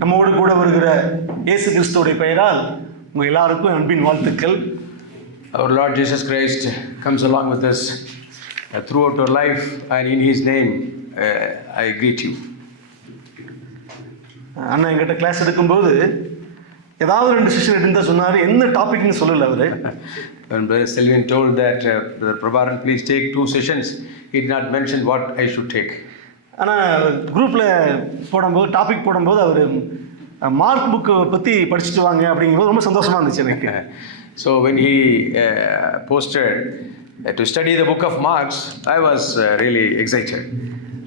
நம்மோடு கூட வருகிற இயேசு கிறிஸ்துவோடைய பெயரால் உங்கள் எல்லாருக்கும் அன்பின் வாழ்த்துக்கள். Our Lord Jesus Christ comes along with us throughout our life, and in His name I greet you. அண்ணா எங்கிட்ட கிளாஸ் எடுக்கும்போது ஏதாவது 2 செஷன் எடுந்தால் சொன்னார். என்ன டாபிக்னு சொல்லலை அவர். When Brother Selwyn told that Brother Prabharan, please take 2 sessions, he did not mention what I should take. ஆனால் குரூப்பில் போடும்போது topic போடும்போது அவர் மார்க் புக்கை பற்றி படிச்சுட்டு வாங்க அப்படிங்கும்போது ரொம்ப சந்தோஷமாக இருந்துச்சு எனக்கு. So when he posted to study the book of Marks, I was really excited.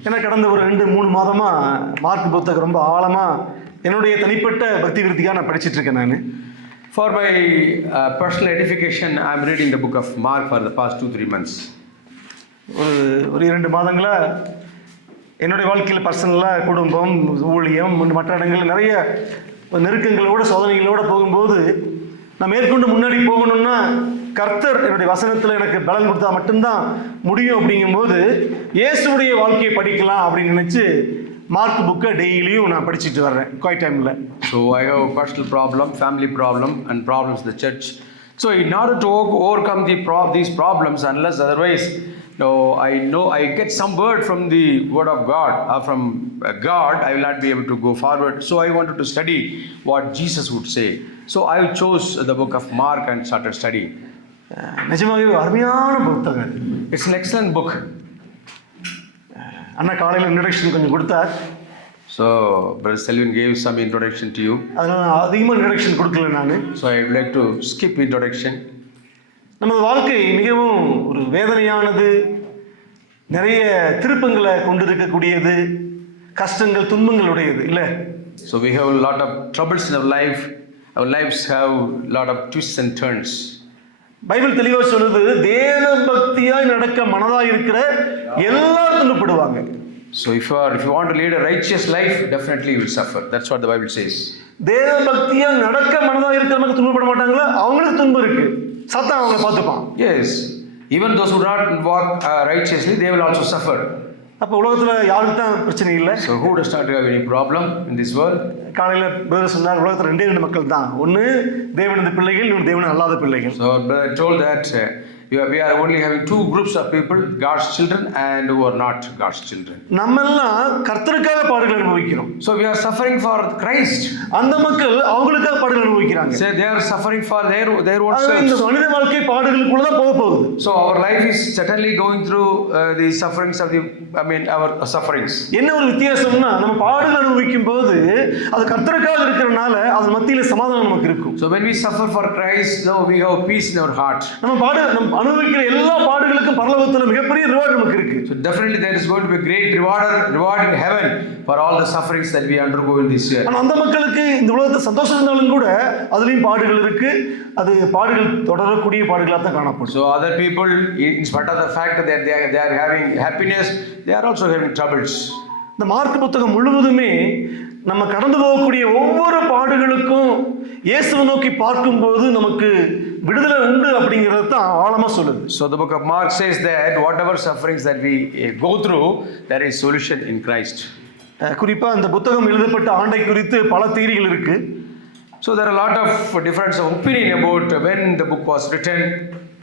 ஏன்னா கடந்த ஒரு 2-3 மாதமாக மார்க் புத்தகம் ரொம்ப ஆழமாக என்னுடைய தனிப்பட்ட பக்தி விருத்திக்காக நான் படிச்சுட்டு இருக்கேன். நான் For my personal edification, I am reading the book of Mark for the past 2-3 months. ஒரு 2 மாதங்களாக என்னுடைய வாழ்க்கையில் பர்சனலாக குடும்பம், ஊழியம், மற்ற இடங்களில் நிறைய நெருக்கங்களோட சோதனைகளோடு போகும்போது நான் மேற்கொண்டு முன்னாடி போகணும்னா கர்த்தர் என்னுடைய வசனத்தில் எனக்கு பலன் கொடுத்தா மட்டும்தான் முடியும். அப்படிங்கும்போது இயேசுடைய வாழ்க்கையை படிக்கலாம் அப்படின்னு நினச்சி மார்க் புக்கை டெய்லியும் நான் படிச்சுட்டு வர்றேன் குவாய்ட் டைமில். So I have a personal problem, family problem, and problems in the church. So in order to overcome these problems, unless otherwise, no, I know I get some word from the word of God or from God, I will not be able to go forward. So I wanted to study what Jesus would say. So I chose the book of Mark and started studying. நிஜமாகவே அருமையான புத்தகம். It's an excellent book. அண்ணா காலையில் introduction கொஞ்சம் கொடுத்தார். So Brother Selwyn gave some introduction to you. அதனால் அதிகமாக introduction கொடுக்கல நான். So I would like to skip introduction. நமது வாழ்க்கை மிகவும் ஒரு வேதனையானது, நிறைய திருப்பங்களை கொண்டிருக்கக்கூடியது, கஷ்டங்கள் துன்பங்களுடையது இல்லை. So we have a lot of troubles in our life. Our lives have a lot of twists and turns. Bible தெளிவாக சொல்லுது, தேவ பக்தியாய் நடக்க மனதாக இருக்கிற எல்லாரும் துன்பப்படுவாங்க. So if you want to lead a righteous life, definitely you will suffer. That's what the Bible says. தேவ பக்தியாய் நடக்க மனதாக இருக்கிறவங்க துன்பப்பட மாட்டாங்களா? அவங்களுக்கு துன்பம் இருக்கு, சத்தம் அவங்களை பார்த்துப்பான். Yes, even those who do not walk righteously, they will also suffer. அப்போ உலகத்தில் யாருக்கு தான் பிரச்சனை இல்லை? So who does not have any problem in this world? காலையில் பிரதர் சொன்னார், உலகத்தில் 2 மக்கள் தான், ஒன்று தேவனது பிள்ளைகள், இன்னொன்று தேவன் அல்லாத பிள்ளைகள். So brother told that we are only having 2 groups of people, God's children and who are not God's children. நம்மெல்லாம் கர்த்தருக்காக பாடுகள் அனுபவிக்கிறோம். So we are suffering for Christ. அந்த மக்கள் அவங்களுக்காக பாடுகள் அனுபவிக்கிறாங்க. Say they are suffering for their own selves. இந்த மனித வாழ்க்கை பாடுகளுக்குள்ள தான் போக போகுது. So our life is certainly going through the sufferings of our sufferings. என்ன ஒரு வித்தியாசம்னா, நம்ம பாடுகள் அனுபவிக்கும் போது அது கர்த்தருக்காக இருக்கிறனால அது மத்தியில சமாதானம் நமக்கு இருக்கும். So when we suffer for Christ, now we have peace in our heart. நம்ம அனுபவிக்கிற எல்லா பாடுகளுக்கும் பரலோகத்துல மிகப்பெரிய ரிவார்ட் நமக்கு இருக்கு. So definitely there is going to be a great reward in heaven for all the sufferings that we undergo in this year. ஆனா அந்த மக்களுக்கு இந்த உலகத்துல சந்தோஷம் இருந்தாலும் கூட அதுலயும் பாடுகள் இருக்கு. அது பாடுகள் தொடரக்கூடிய பாடுகளா தான் காணப்படும். So other people, in spite of the fact that they are having happiness, they are also having troubles. இந்த மார்க் புத்தகம் முழுவதுமே நம்ம கடந்து போகக்கூடிய ஒவ்வொரு பாடுகளுக்கும் இயேசுவை நோக்கி பார்க்கும்போது நமக்கு விடுதலை உண்டு அப்படிங்கிறது தான் ஆழமா சொல்லுது. So the book of Mark says that whatever sufferings that we go through, there is solution in Christ. குறிப்பா இந்த புத்தகம் எழுதப்பட்ட ஆண்டை குறித்து பல தியரிகள் இருக்கு. So there are a lot of difference of opinion about when the book was written.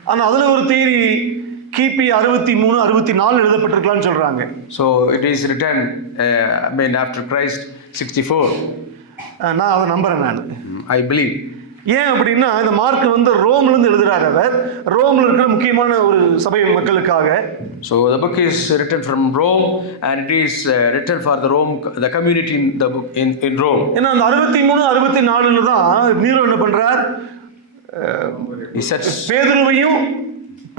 ஆனா அதுல ஒரு தியரி கிபி 63-64 எழுதப்பட்டிருக்கலாம்னு சொல்றாங்க. So it is written after Christ 64. நான் அதை நம்புறேன். நான் I believe. ஏன் அப்படின்னா இந்த மார்க் ரோம்ல இருந்து எழுதுறாரு. அவர் ரோம்ல இருக்கிற முக்கியமான ஒரு சபை மக்களுக்காக. So the book is written from Rome, and it is written for the community in Rome. ஏன்னா அந்த 63-64ல தான் நீரோ என்ன பண்றார், பேதுருவையும்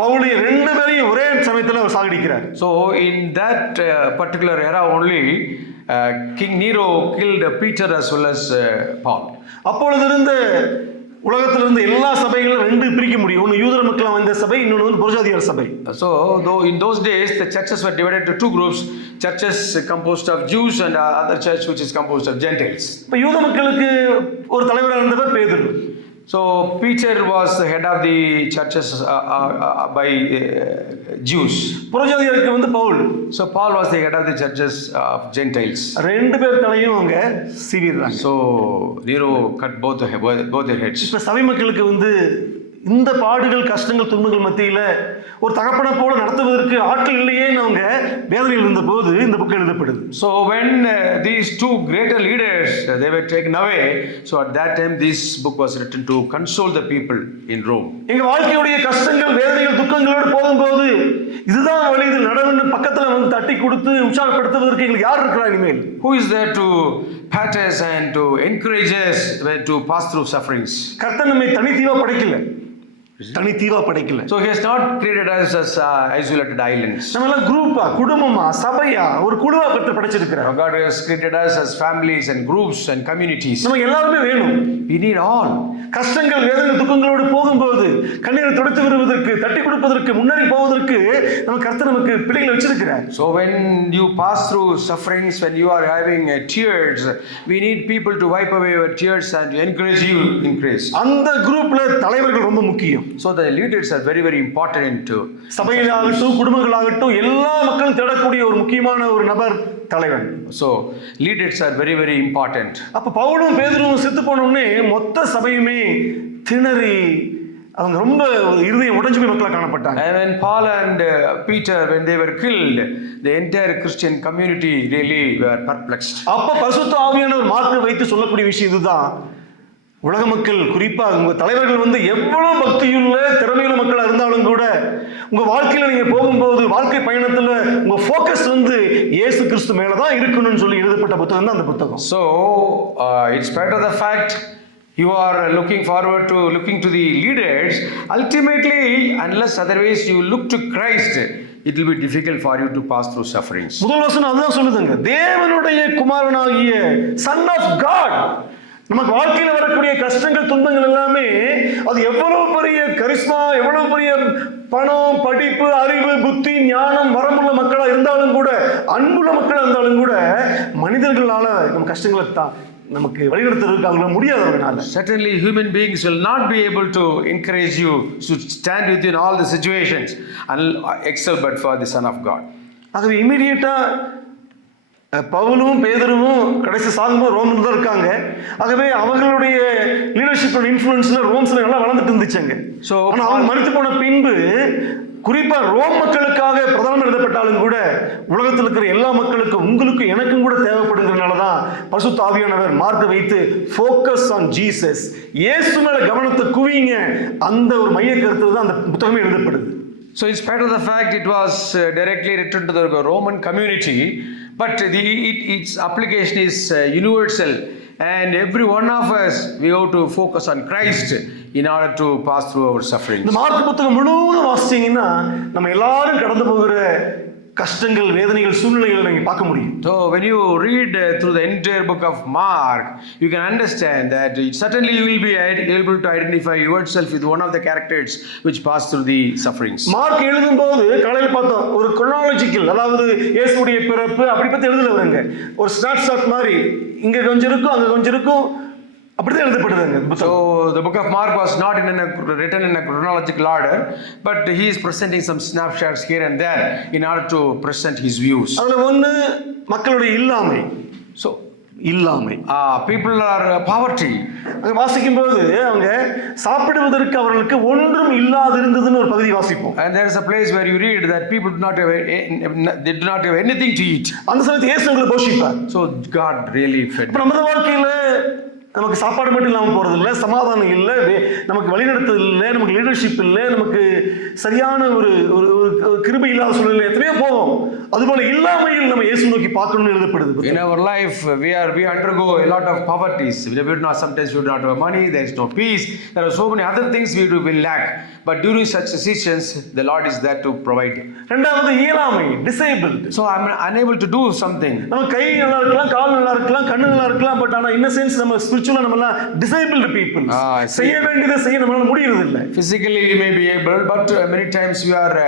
பவுலையும் 2 பேரையும் ஒரே சமயத்தில் அவர் சாகடிக்கிறார். So in that particular era only, King Nero killed Peter as well as Paul. அப்பொழுது இருந்த உலகத்தில் இருந்த எல்லா சபைகளும் 2 பிரிக்க முடியும். ஒன்று யூதர் மக்கள் வந்த சபை, இன்னொன்று புரஜாதியார் சபை. So though in those days the churches were divided into 2 groups, churches composed of Jews and other church which is composed of Gentiles. இப்போ யூத மக்களுக்கு ஒரு தலைவராக இருந்தவர் பேதுரு. So Peter was the head of the churches by Jews. புறஜாதியாருக்கு வந்து Pavul. So Paul was the head of the churches of Gentiles. ரெண்டு பேர் தலையும் அவங்க சீவிடுறாங்க. So Nero cut both their heads. இப்ப சபை மக்களுக்கு வந்து இந்த பாடுகள் கஷ்டங்கள் துன்பங்கள் மத்தியில ஒரு தகப்பனை போல நடத்துவதற்கு ஆட்கள் இல்லையேன்னு அவங்க வேதனையில் இருந்த போது இந்த book எழுதப்படுது. So when these two greater leaders they were taken away, so at that time this book was written to console the people in Rome. எங்க வாழ்க்கையுடைய கஷ்டங்கள் வேதனைகள் துக்கங்களோடு போகும்போது இதுதான் வழி, இது நடவுன்னு பக்கத்துல வந்து தட்டி கொடுத்து உற்சாகப்படுத்துவதற்கு எங்களுக்கு யார் இருக்கிறா இனிமேல்? Who is there to pat us and to encourage us to pass through sufferings? கர்த்தர் நம்மை தனித்தீவா படைக்கல. தனித்தீவா படைக்கல. So he has not created us as isolated islands. நம்ம எல்லாம் குரூப்பா, குடும்பமா, சபையா, ஒரு குழுவா கர்த்தர் படைச்சிருக்கிறார். God has created us as families and groups and communities. நமக்கு எல்லாருமே வேணும். We need all. கஷ்டங்கள் வேதனை துக்கங்களோடு போகும்போது கண்ணீரை துடைத்து விடுவதற்கு, தட்டி கொடுப்பதற்கு, முன்னேறி போவதற்கு நம்ம கர்த்தர் நமக்கு பிள்ளைகளை வச்சிருக்கிறார். So when you pass through sufferings, when you are having tears, we need people to wipe away your tears and to encourage you in grace. அந்த குரூப்ல தலைவர்கள் ரொம்ப முக்கியம். So the leaders are very very important too. சபையிலாகட்டும் குடும்பங்களாகட்டும் எல்லா மக்களும் தேடக்கூடிய ஒரு முக்கியமான ஒரு நபர் தலைவன். So leaders are very very important. அப்ப பவுலும் பேதுருவும் செத்து போனோடனே மொத்த சபையுமே திணறி அவங்க ரொம்ப இருதயம் உடைஞ்சு போய் மக்களா காணப்பட்டாங்க. And when Paul and Peter when they were killed, the entire Christian community really were perplexed. அப்ப பரிசுத்த ஆவியானவர் மார்க்கை வைத்து சொல்லக்கூடிய விஷயம் இதுதான். உலக மக்கள் குறிப்பா உங்க தலைவர்கள் வந்து எவ்வளவு பக்தியுள்ள திறமையுள்ள மக்களா இருந்தாலும் கூட உங்க வாழ்க்கையில நீங்க போகும்போது வாழ்க்கை பயணத்துல உங்க ஃபோக்கஸ் வந்து இயேசு கிறிஸ்து மேலதான் இருக்கணும்னு சொல்லி எழுதப்பட்ட புத்தகம் தான் அந்த புத்தகம். So in spite of the fact you are looking to the leaders, ultimately unless otherwise you look to Christ, it will be difficult for you to pass through sufferings. முதல் வசனம் அதுதான் சொல்லுதுங்க. தேவனுடைய குமாரனாகிய Son of God. நமக்கு வாழ்க்கையில் வரக்கூடிய கஷ்டங்கள் துன்பங்கள் எல்லாமே அது எவ்வளவு பெரிய கரிஸ்மா, எவ்வளவு பெரிய பணம், படிப்பு, அறிவு, புத்தி, ஞானம், வரமுள்ள மக்களா இருந்தாலும் கூட, அன்புள்ள மக்களா இருந்தாலும் கூட மனிதர்களால நம்ம கஷ்டங்களை நமக்கு வழிநடத்துறதுக்கு அவங்களால முடியாதவங்கனால. Certainly human beings will not be able to encourage you to stand within all the situations except but for the Son of God. ஆகவே இமிடியேட்டா பவுலும் பேதுருவும் கடைசி சாகும்போது ரோம்ல தான் இருக்காங்க. ஆகவே அவங்களுடைய லீடர்ஷிப்போட இன்ஃப்ளூயன்ஸ்ல ரோம்ஸ்ல நல்லா வளர்ந்துட்டு இருந்துச்சுங்க. ஸோ ஆனால் அவங்க மரித்து போன பின்பு குறிப்பா ரோம் மக்களுக்காக பிரதானம் எழுதப்பட்டாலும் கூட உலகத்தில் இருக்கிற எல்லா மக்களுக்கும் உங்களுக்கும் எனக்கும் கூட தேவைப்படுகிறதுனால தான் பரிசுத்த ஆவியானவர் மார்க்கை வைத்து ஃபோக்கஸ் ஆன் ஜீசஸ், இயேசு மேல கவனத்தை குவிங்க, அந்த ஒரு மைய கருத்து தான் அந்த புத்தகமே எழுதப்படுது. So in spite of the fact it was directly written to the Roman community, but its application is universal, and every one of us we have to focus on Christ in order to pass through our sufferings. இந்த mark புத்தகம் முழுவதும் வாசிச்சீங்கன்னா நம்ம எல்லாரும் கடந்து போகிற கஷ்டங்கள், வேதனைகள், சூழ்நிலைகளை நீங்க பார்க்க முடியும். So when you read through the entire book of Mark, you can understand that certainly you will be able to identify yourself with one of the characters which pass through the sufferings. Mark எழுதும்போது காலையில் பார்த்தோம் ஒரு chronological, அதாவது இயேசுவுடைய பிறப்பு அப்படி பத்தி எழுதல வருங்க. ஒரு ஸ்னாப்ஷாட் மாதிரி இங்க கொஞ்சம் இருக்கும் அங்க கொஞ்சம் இருக்கும் அப்படிதான் எழுதப்படுதுங்க. So the book of Mark was not written in a chronological order, but he is presenting some snapshots here and there in order to present his views. அதுல ஒண்ணு மக்களுடைய இல்லாமை. So இல்லாமை, people are poverty. அங்க வாசிக்கும் போது அவங்க சாப்பிடுவதற்கு அவர்களுக்கு ஒன்றும் இல்லாதிருந்ததுன்னு ஒரு பகுதி வாசிப்போம். And there is a place where you read that people do not have anything to eat. அந்த சமயத்தில் இயேசு அவங்களை போஷிப்பார். So God really fed. நம்ம வாழ்க்கையில நமக்கு சாப்பாடு மட்டும் இல்லாமல் போறது இல்லை, சமாதானம் இல்லை, நமக்கு வழிநடத்துதல் இல்லை, நமக்கு லீடர்ஷிப் இல்லை, நமக்கு சரியான ஒரு கிருபை இல்லாத சூழ்நிலை எத்தனையோ போவோம். அதுபோல இல்லாமையில் நம்ம இயேசு நோக்கி பார்க்கணும்னு எழுதப்படுது. In our life we undergo a lot of poverties. Sometimes we do not have money, there is no peace, there are so many other things we lack, but during such seasons the Lord is there to provide. ரெண்டாவது இயலாமை, disabled. So I am unable to do something. நம்ம கை நல்லா இருக்கலாம், கால் நல்லா இருக்கலாம், கண்ணு நல்லா இருக்கலாம், பட் ஆனா in a sense நம்ம ஸ்பிரிச்சுவலா நம்ம disabled people. செய்ய வேண்டியதை செய்ய நம்மளால முடியறது இல்லை. Physically you may be able, but many times we are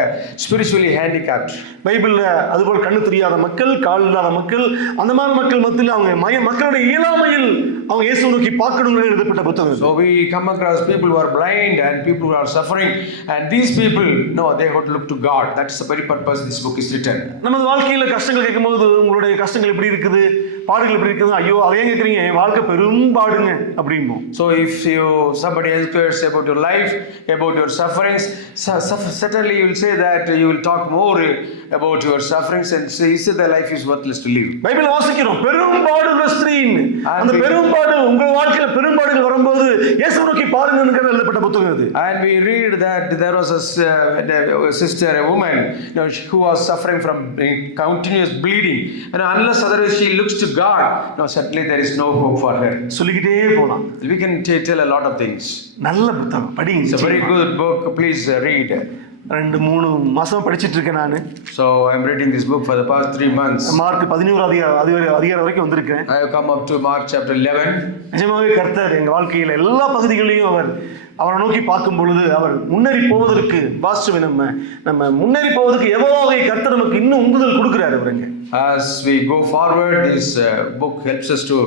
spiritually handicapped. பைபிள்ல அதுபோல் கண்ணு தெரியாத மக்கள், கால் இல்லாத மக்கள், அந்த மாதிரி மக்கள் மத்தியில் அவங்க மக்களுடைய இயலாமையில் அவங்க இயேசுவை நோக்கி பார்க்கணும்னு எழுதப்பட்ட புத்தகம். So we come across people who are blind and people who are suffering, and these people, no, they have to look to God. That's the very purpose this book is written. நம்ம வாழ்க்கையில கஷ்டங்கள் கேட்கும்போது உங்களுடைய கஷ்டங்கள் எப்படி இருக்குது, பாடுகள் எப்படி இருக்குது, ஐயோ அதை ஏன் கேட்குறீங்க, என் வாழ்க்கை பெரும் பாடுங்க அப்படிம்போம். So if somebody inquires about your life, about your sufferings, certainly you will say that you will talk more about your sufferings and say the life is worthless to live. Bible வாசிக்கிறோம் பெரும்பாடுள்ள ஸ்திரீன். அந்த பெரும்பாடு உங்கள் வாழ்க்கையில பெரும்பாடுகள் வரும்போது இயேசுவை நோக்கி பாருங்கன்னு எழுதப்பட்ட புத்தகம் அது. And we read that there was a sister, a woman, who was suffering from continuous bleeding, and unless otherwise she looks to God, no, certainly there is no hope for her. சொல்லிக்கிட்டே போலாம். We can tell a lot of things. நல்ல புத்தகம் படிங்க. It's a very good book. Please read. 2-3 மாசம் படிச்சிட்டு இருக்கேன் நானு. So I am reading this book for the past 3 months. Mark 11 அதிகாரம் வரைக்கும் வந்திருக்கேன். I have come up to Mark chapter 11. நிஜமாவே கர்த்தர் எங்க வாழ்க்கையில எல்லா பகுதிகளிலும் அவரை நோக்கி பார்க்கும் பொழுது அவர் முன்னேறி போவதற்கு வாஸ்துவை நம்ம முன்னேறி போவதற்கு எவ்வளவு கர்த்தர் நமக்கு இன்னும் உந்துதல் கொடுக்கிறாரு அவருங்க. As we go forward, this book helps us to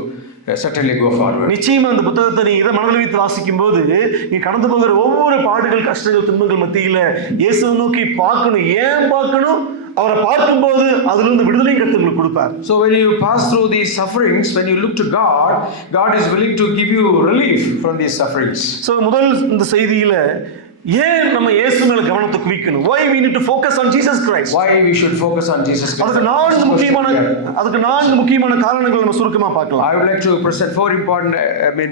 certainly go forward. நிச்சயமா அந்த புத்தகத்தை நீ இதை மனதில் வைத்து வாசிக்கும் போது நீ கடந்து போகிற ஒவ்வொரு பாடுகள், கஷ்டங்கள், துன்பங்கள் மத்தியில இயேசுவை நோக்கி பார்க்கணும். ஏன் பார்க்கணும்? அவரை பார்க்கும்போது அதிலிருந்து விடுதலையும் கர்த்தர் கொடுப்பார். So when you pass through these sufferings, when you look to God, God is willing to give you relief from these sufferings. So முதல் இந்த செய்தியில ஏன் நம்ம இயேசு மேல கவனத்தை குவிக்கணும்? Why we need to focus on Jesus Christ? Why we should focus on Jesus Christ? அதுக்கு நான்கு முக்கியமான காரணங்கள் நம்ம சுருக்கமா பார்க்கலாம். I would like to present 4 important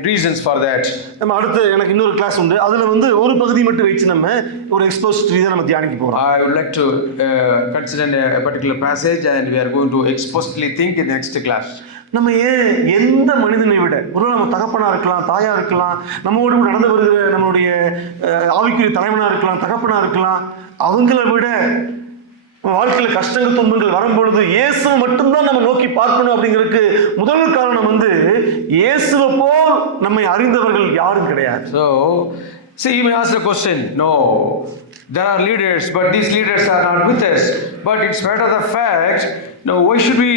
reasons for that. நம்ம அடுத்து எனக்கு இன்னொரு கிளாஸ் உண்டு. அதுல ஒரு பகுதி மட்டும் வச்சு நம்ம ஒரு எக்ஸ்போசிட்டரி தான் நம்ம தியானிக்க போறோம். I would like to consider a particular passage and we are going to expositively think in the next class. நம்ம எந்த மனிதனை விட ஒருவேளை நம்ம தகப்பனா இருக்கலாம், தாயா இருக்கலாம், நம்மோடு நடந்து வருகிற நம்மளுடைய ஆவிக்குரிய தலைவனா இருக்கலாம், தகப்பனா இருக்கலாம், அவங்கள விட வாழ்க்கையில கஷ்டங்கள், துன்பங்கள் வரும்பொழுது இயேசுவை மட்டும்தான் நம்ம நோக்கி பார்க்கணும். அப்படிங்கிறதுக்கு முதல் காரணம் இயேசுவை போல் நம்மை அறிந்தவர்கள் யாரும் கிடையாது. So see, you may ask the question, no, there are leaders, but these leaders are not with us. But it's matter of the fact, no, why should we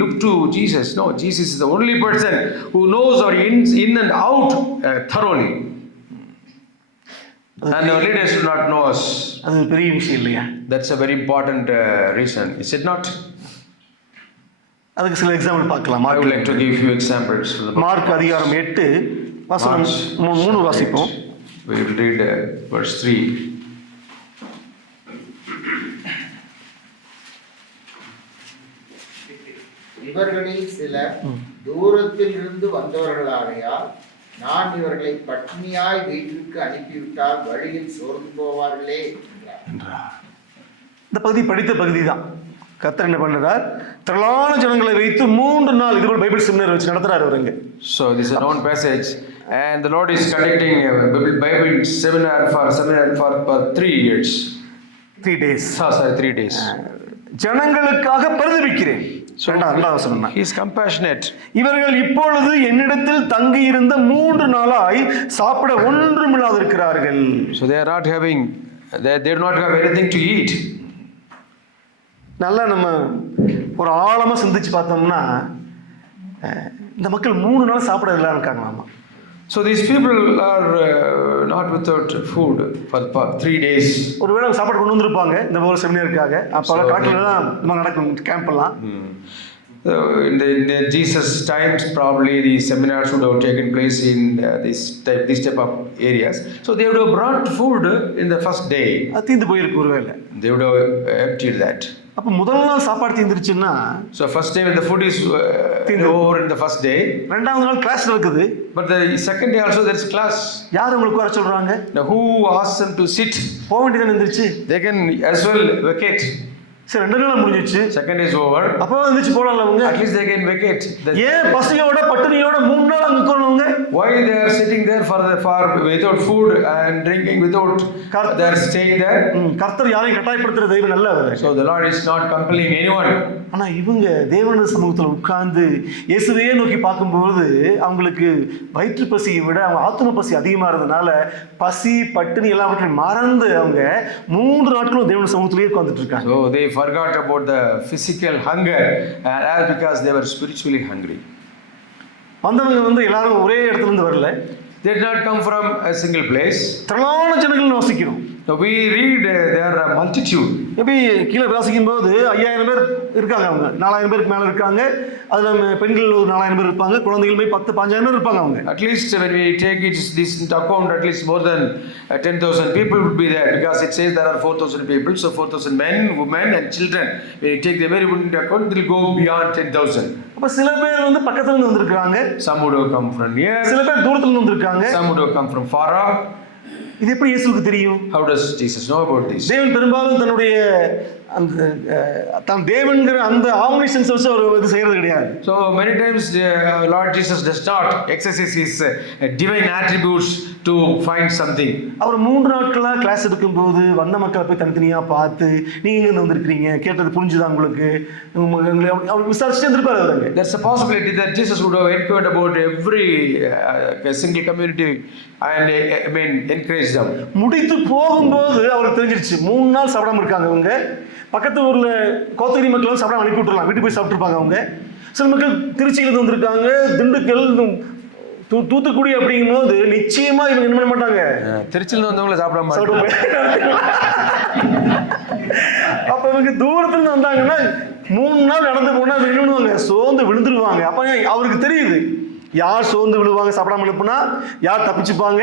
look to Jesus? No, Jesus is the only person who knows our in and out thoroughly. And our leaders do not know us. அது பெரிய விஷயம் இல்லையா? That's a very important reason, is it not? அதுக்கு சில example பார்க்கலாம். I would like to give you examples. Mark அதிகாரம் 8 வசனம் 3 வாசிப்போம். We will read verse 3. இவர்களில் சிலர் தூரத்தில் இருந்து வந்தவர்களாகையால் நான் இவர்களை பட்டினியாய் வீட்டிற்கு அனுப்பிவிட்டால் வழியில் சோர்ந்து போவார்களே என்றார். இந்த பகுதி படித்த பகுதி தான். கர்த்தர் என்ன பண்றார்? திரளான ஜனங்களை வைத்து 3 நாள் இதுபோல் பைபிள் செமினார் வச்சு நடத்துறாரு அவருங்க. So this is a known passage and the Lord is conducting a Bible seminar for 3 years. 3 days. Sorry, 3 days. ஜனங்களுக்காக பரிதபிக்கிறேன். He is compassionate. இவர்கள் இப்பொழுது என்னிடத்தில் தங்கி இருந்த 3 நாளாய் சாப்பிட ஒன்றுமில்லாது இருக்கிறார்கள். So they are not having, they do not have anything to eat. நல்லா நம்ம ஒரு ஆழமா சிந்திச்சு பார்த்தோம்னா இந்த மக்கள் 3 நாள் சாப்பிட எல்லாம் இருக்காங்களாமா. So these people are not without food for 3 days. ஒருவேளை சாப்பாடு கொண்டு வந்திருப்பாங்க இந்த ஒரு செமினாருக்காக. அப்போ காட்டுல தான் நம்ம நடக்கும் கேம்ப் எல்லாம். In the Jesus times, probably the seminars would have taken place in this type of areas. So they would have brought food in the first day. தீந்து போயிருக்கு ஒருவேளை. They would have emptied that. அப்போ முதல் நாள் சாப்பாடு தீந்துருச்சுன்னா, so first day when the food is over in the first day, ரெண்டாவது நாள் class நடக்குது. but the second day also there is class. யார் உங்களுக்கு வர சொல்றாங்க? Now who asks them to sit? போக வேண்டியதானே இருந்துச்சு. They can as well vacate. சரி, 2 நாள் முடிஞ்சிச்சு. Second is over. அப்போ வந்துச்சு போலாம்ல அவங்க. At least they can vacate. ஏன் பசியோட பட்டினியோட 3 நாள் அங்க இருக்கணும்ங்க? Why they are sitting there for without food and drinking without they are staying there? கர்த்தர் யாரையும் கட்டாயப்படுத்துற தெய்வம் அல்ல அவர். So the Lord is not compelling anyone. ஆனா இவங்க தேவனுடைய சமூகத்துல உட்கார்ந்து இயேசுவையே நோக்கி பார்க்கும்போது அவங்களுக்கு வயிற்று பசியை விட அவங்க ஆத்தும பசி அதிகமா இருந்ததுனால பசி பட்டினி எல்லாவற்றையும் மறந்து அவங்க 3 நாட்களும் தேவனுடைய சமூகத்திலேயே உட்கார்ந்துட்டு இருக்காங்க. So they forgot about the physical hunger because they were spiritually hungry. வந்தவங்க வந்து எல்லாரும் ஒரே இடத்துல இருந்து வரல. They did not come from a single place. திரளான ஜனங்கள் வாசிக்கிறோம். So we read there are multitude. எப்படி கீழே வாசிக்கும் போது 5000 பேர் இருக்காங்க, அவங்க 4000 பேருக்கு மேல இருக்காங்க. அதுல பெண்கள் ஒரு 4000 பேர் இருப்பாங்க, குழந்தைகள் போய் 10-15 பேர் இருப்பாங்க அவங்க. At least when we take it this into account, at least more than 10,000 people would be there, because it says there are 4,000 people, so 4,000 men, women and children. When you take the very good into account, it will go beyond 10,000. அப்ப சில பேர் வந்து பக்கத்துல இருந்து வந்திருக்காங்க, Some would have come from near, சில பேர் தூரத்துல இருந்து வந்திருக்காங்க. some would have come from far off. இது எப்படி இயேசுவுக்கு தெரியும்? How does Jesus know about this? தேவன் பெரும்பாலும் தன்னுடைய அந்த தான் தேவன்கிற அந்த ஆம்னிஷன்ஸ் வச்சு அவர் இது செய்யறது கிடையாது. So many times Lord Jesus does not exercise his divine attributes to find something. அவர் 3 நாட்களா கிளாஸ் எடுக்கும்போது வந்த மக்களை போய் தனித்தனியா பார்த்து நீங்க எங்க வந்திருக்கீங்க, கேட்டது புரிஞ்சுதா உங்களுக்கு, அவர் விசாரிச்சுட்டே இருந்திருப்பாரு அவருக்கு. There's a possibility that Jesus would have inquired about every single community and encouraged them. முடித்து போகும்போது அவருக்கு தெரிஞ்சிருச்சு 3 நாள் சாப்பிடாம இருக்காங்க அவங்க. பக்கத்து ஊர்ல கோத்தகிரி மக்கள் சாப்பிடாம அனுப்பி விட்டுருலாம், வீட்டுக்கு போய் சாப்பிட்டுருப்பாங்க அவங்க. சில மக்கள் திருச்சியிலிருந்து வந்திருக்காங்க, திண்டுக்கல், தூத்துக்குடி அப்படிங்கும் போது நிச்சயமா இவங்க என்ன பண்ண மாட்டாங்க, திருச்சியில் வந்தவங்கள சாப்பிட மாட்டாங்க. அப்ப இவங்க தூரத்துல இருந்து வந்தாங்கன்னா 3 நாள் நடந்து போனா என்ன பண்ணுவாங்க, சோர்ந்து விழுந்துருவாங்க. அப்ப அவருக்கு தெரியுது யார் சோர்ந்து விழுவாங்க சாப்பிடாம எழுப்புனா, யார் தப்பிச்சுப்பாங்க.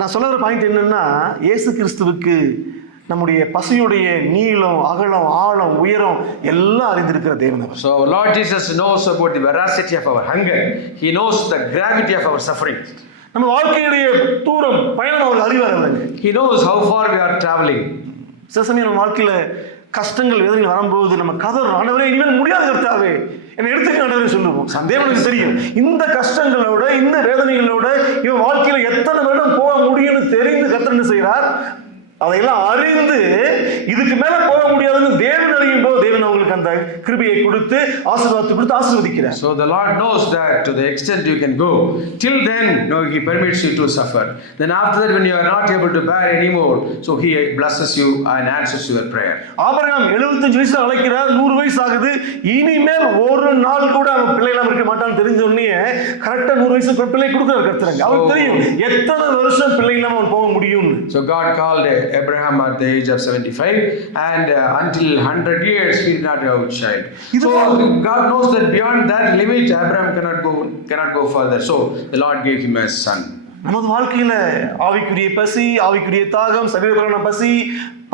நான் சொல்ல வர பாயிண்ட் என்னன்னா, இயேசு கிறிஸ்துவுக்கு நம்முடைய பசியுடைய நீளம், அகலம், ஆழம், உயரம் எல்லாம் அறிந்திருக்கிற தேவன் அவர். So Lord Jesus knows about the veracity of our hunger. He knows the gravity of our suffering. நம்ம வாழ்க்கையுடைய தூரம் பயணம் அவருக்கு அறிவார் அவருக்கு. He knows how far we are traveling. சில சமயம் நம்ம வாழ்க்கையில கஷ்டங்கள் வேதனைகள் வரும்போது நம்ம கதறோம், ஆண்டவரே இனிமேல் முடியாது கர்த்தாவே என்னை எடுத்துக்க ஆண்டவரே சொல்லுவோம். தேவனுக்கு தெரியும் இந்த கஷ்டங்களோட இந்த வேதனைகளோட இவன் வாழ்க்கையில எத்தனை வருடம் போக முடியும்னு தெரிந்து கர்த்தர் என்ன செய்கிறார், அதையெல்லாம் அறிந்து இதுக்கு மேல போக முடியாதுன்னு தேவன் அறியும் போது தேவன் அவங்களுக்கு அந்த கிருபையை கொடுத்து ஆசீர்வாதத்தை கொடுத்து ஆசீர்வதிக்கிறார். So the Lord knows that to the extent you can go, till then no, he permits you to suffer. Then after that when you are not able to bear anymore, so he blesses you and answers your prayer. Abraham 75 வயசுல அழைக்கிறார், 100 வயசு ஆகுது, இனிமேல் ஒரு நாள் கூட அவன் பிள்ளை இல்லாம இருக்க மாட்டான்னு தெரிஞ்ச உடனே கரெக்டா 100 வயசுக்கு பிள்ளை கொடுக்குறாரு கர்த்தர். அவருக்கு தெரியும் எத்தனை வருஷம் பிள்ளை இல்லாம அவன் போக முடியும். So God called Abraham at the age of 75 and until 100 years he did not have a child. So God knows that beyond that limit Abraham cannot go further. So the Lord gave him a son. நமது வாழ்க்கையில ஆவிக்குரிய பசி, ஆவிக்குரிய தாகம், சரீரபரமான பசி,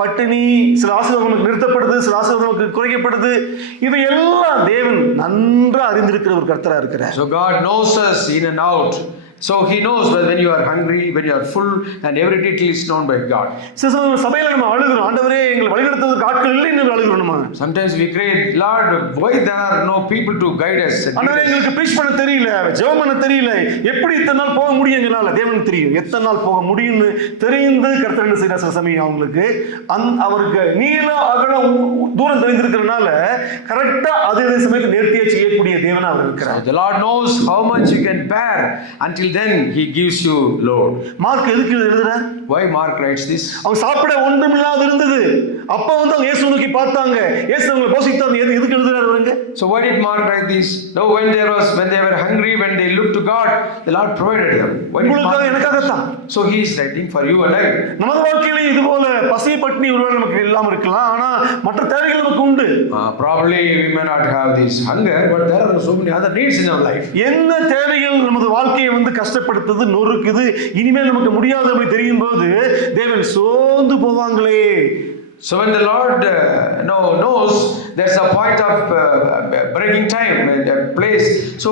பட்டினி, சில ஆசீர்வாதம் நமக்கு நிறுத்தப்படுது, சில ஆசீர்வாதம் நமக்கு குறைக்கப்படுது. இவையெல்லாம் தேவன் நன்றாக அறிந்திருக்கிற ஒரு கர்த்தரா இருக்கிறார். So God knows us in and out. So he knows that when you are hungry, when you are full, and every detail is known by God. சில சபையில நம்ம அழுகிறோம், ஆண்டவரே எங்களை வழிநடத்துவதற்கு ஆட்கள் இல்லை என்று அழுகிறோம். நம்ம Sometimes we cry, Lord, why there are no people to guide us? ஆண்டவரே எங்களுக்கு ப்ரீச் பண்ண தெரியல, ஜெபம் பண்ண தெரியல, எப்படி இத்தனை நாள் போக முடியும் எங்களால? தேவனுக்கு தெரியும் எத்தனை நாள் போக முடியும்னு தெரிந்து கர்த்தர் என்ன செய்யற சில சமயம் அவங்களுக்கு அவருக்கு நீள அகலம் தூரம் தெரிந்திருக்கிறதுனால கரெக்டா அதே சமயத்தை நேர்த்தியா செய்யக்கூடிய தேவனா அவர் இருக்கிறார். The Lord knows how much you can bear until then he gives you load. Mark எதுக்கு எழுதுறார்? Why Mark writes this? அவங்க சாப்பிட ஒன்றுமில்லாத இருந்தது, அப்ப வந்து அவங்க இயேசு நோக்கி பார்த்தாங்க, இயேசு அவங்களை போஷித்தார். எதுக்கு எழுதுறாரு பாருங்க. So why did Mark write this? No, when they were hungry, when they looked to God, the Lord provided them. எனக்காகத்தான். So he is writing for you and I. நமது வாழ்க்கையில இது போல பசி பட்டினி ஒருவேளை நமக்கு இல்லாம இருக்கலாம், ஆனா மற்ற தேவைகள் நமக்கு உண்டு. Probably we may not have this hunger, but there are so many other needs in our life. என்ன தேவைகள் நமது வாழ்க்கையை வந்து கஷ்டப்படுத்துது, நொறுக்குது, இனிமேல் நமக்கு முடியாது அப்படி தெரியும் போது தேவன் சோர்ந்து போவாங்களே. So when the Lord knows there's a point of breaking time and a place, so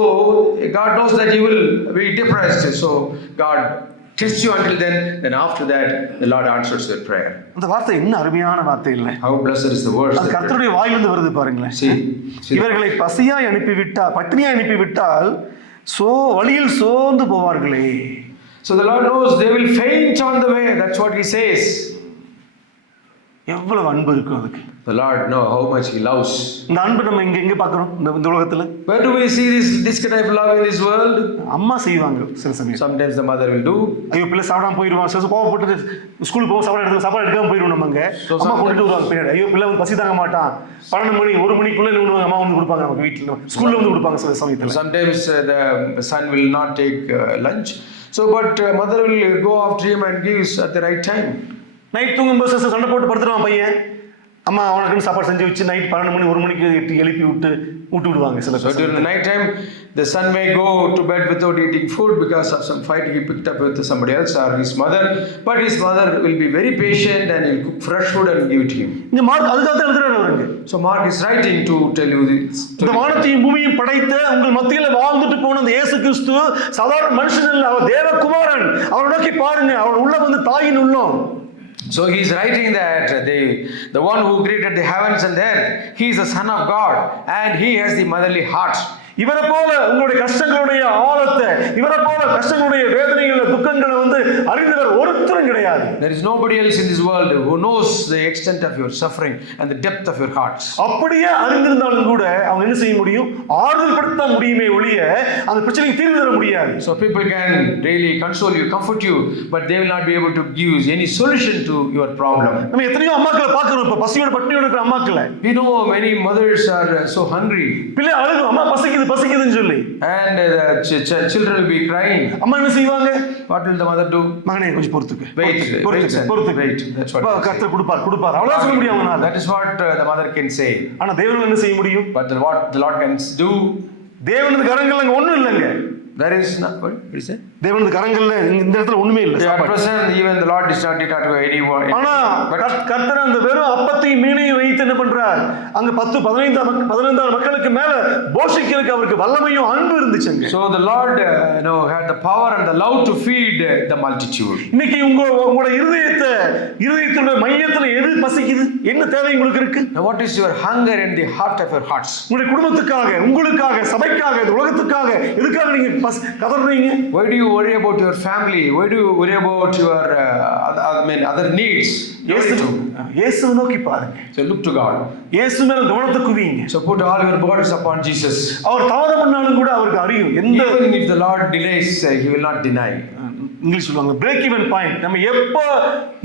God knows that you will be depressed, so God tests you until then after that the Lord answers your prayer. அந்த வார்த்தை என்ன அருமையான வார்த்தை இல்ல? How blessed is the word. அது கர்த்தருடைய வாயிலிருந்து வருது பாருங்களேன். இவர்களை பசியாய் அனுப்பிவிட்டால், பட்டினியாய் அனுப்பிவிட்டால் வழியில் சோர்ந்து போவார்களே. So the Lord knows they will faint on the way. That's what he says. எவ்வளவு அன்பு இருக்கும் அதுக்கு. The Lord knows how much he loves. இந்த அன்பு நம்ம எங்க பார்க்கிறோம் இந்த உலகத்துல? Where do we see this kind of love in this world? அம்மா செய்வாங்க சில சமயம். Sometimes the mother will do. ஐயோ பிள்ளை சாப்பிடாம போயிடுவான், சில கோவப்பட்டு ஸ்கூலுக்கு போக சாப்பாடு எடுக்காம போயிடுவோம். நம்ம அம்மா கொண்டுட்டு வருவாங்க பின்னாடி. ஐயோ பிள்ளை வந்து பசி தாங்க மாட்டான், 12 மணி 1 மணிக்குள்ள என்ன பண்ணுவாங்க, அம்மா வந்து கொடுப்பாங்க நமக்கு வீட்டில், ஸ்கூல்ல வந்து கொடுப்பாங்க சில சமயத்தில். Sometimes the son will not take lunch. So, but mother will go after him and gives at the right time. Night தூங்கும்போது சண்டை போட்டு படுத்துருவான் பையன். அம்மா அவனுக்குன்னு சாப்பாடு செஞ்சு வச்சு நைட் 12 மணி 1 மணிக்கு எழுப்பி விட்டு விடுவாங்க சில So during the night time, the son may go to bed without eating food because of some fight he picked up with somebody else or his mother. But his mother will be very patient and he'll cook fresh food and give it to him. இந்த mark அதுக்காக தான் எழுதுறாரு அவருக்கு. So Mark is writing to tell you this. இந்த வானத்தையும் பூமியையும் படைத்த உங்கள் மத்தியில வாழ்ந்துட்டு போன அந்த இயேசு கிறிஸ்து சாதாரண மனுஷன் இல்லை, அவர் தேவகுமாரன். அவரை நோக்கி பாருங்க, அவர் உள்ள வந்து தாயின் உள்ளம். So he is writing that the one who created the heavens and the earth, he is the Son of God and he has the motherly heart. இவரை போல உங்களுடைய கஷ்டங்களுடைய ஆழத்தை, இவரை போல கஷ்டங்களுடைய வேதனைகளை துக்கங்களை வந்து அறிந்தவர் ஒருத்தரும் கிடையாது. There is nobody else in this world who knows the extent of your suffering and the depth of your hearts. அப்படியே அறிந்திருந்தாலும் கூட அவங்க என்ன செய்ய முடியும்? ஆறுதல் படுத்த முடியுமே ஒழிய அந்த பிரச்சனைக்கு தீர்வு தர முடியாது. So people can really console you, comfort you, but they will not be able to give any solution to your problem. நம்ம எத்தனையோ அம்மாக்களை பார்க்கிறோம், இப்ப பசியோட பட்டினியோட இருக்கிற அம்மாக்களை. We know many mothers are so hungry. பிள்ளை அழுகும், அம்மா பசிக்குதுன்னு சொல்லி. And the children will be crying. அம்மா என்ன செய்வாங்க? What will the mother do? மகனே கொஞ்சம் பொறுத்துக்கு. Wait. That's what கர்த்தர் கொடுப்பார். அவ்வளவு சொல்ல முடியும் அவனால. That is what the mother can say. ஆனா தேவன் என்ன செய்ய முடியும்? But what the Lord can do, தேவனுடைய கரங்கள்ல அங்க ஒண்ணும் இல்லைங்க. there is not. What is it? தேவனுடைய கரங்கள்ல இந்த இடத்துல ஒண்ணுமே இல்லை. At present, even the Lord is not to anyone. ஆனா கர்த்தர் அந்த வெறும் அப்பத்தையும் மீனையும் வைத்து என்ன பண்றார்? அங்க 10-15 மக்களுக்கு மேல போஷிக்கிறதுக்கு அவருக்கு வல்லமையும் அன்பு இருந்துச்சுங்க. So the Lord had the power and the love to feed the multitude. இன்னைக்கு உங்களோட இருதயத்தோட மையத்துல எது பசிக்குது? என்ன தேவை உங்களுக்கு இருக்கு? Now what is your hunger in the heart of your hearts? உங்களுடைய குடும்பத்துக்காக, உங்களுக்காக, சபைக்காக, இந்த உலகத்துக்காக எதுக்காக நீங்க கதறீங்க? Why do you worry about your family? Why do you worry about your other needs? இயேசுவை நோக்கி பாருங்க. So look to God. இயேசு மேல கவனத்தை குவியுங்க. So put all your burdens upon Jesus. அவர் தாமதம் பண்ணாலும் கூட அவருக்கு அறியும். Even if the Lord delays, he will not deny. English சொல்லுவாங்க பிரேக் ஈவன் பாயிண்ட். நம்ம எப்போ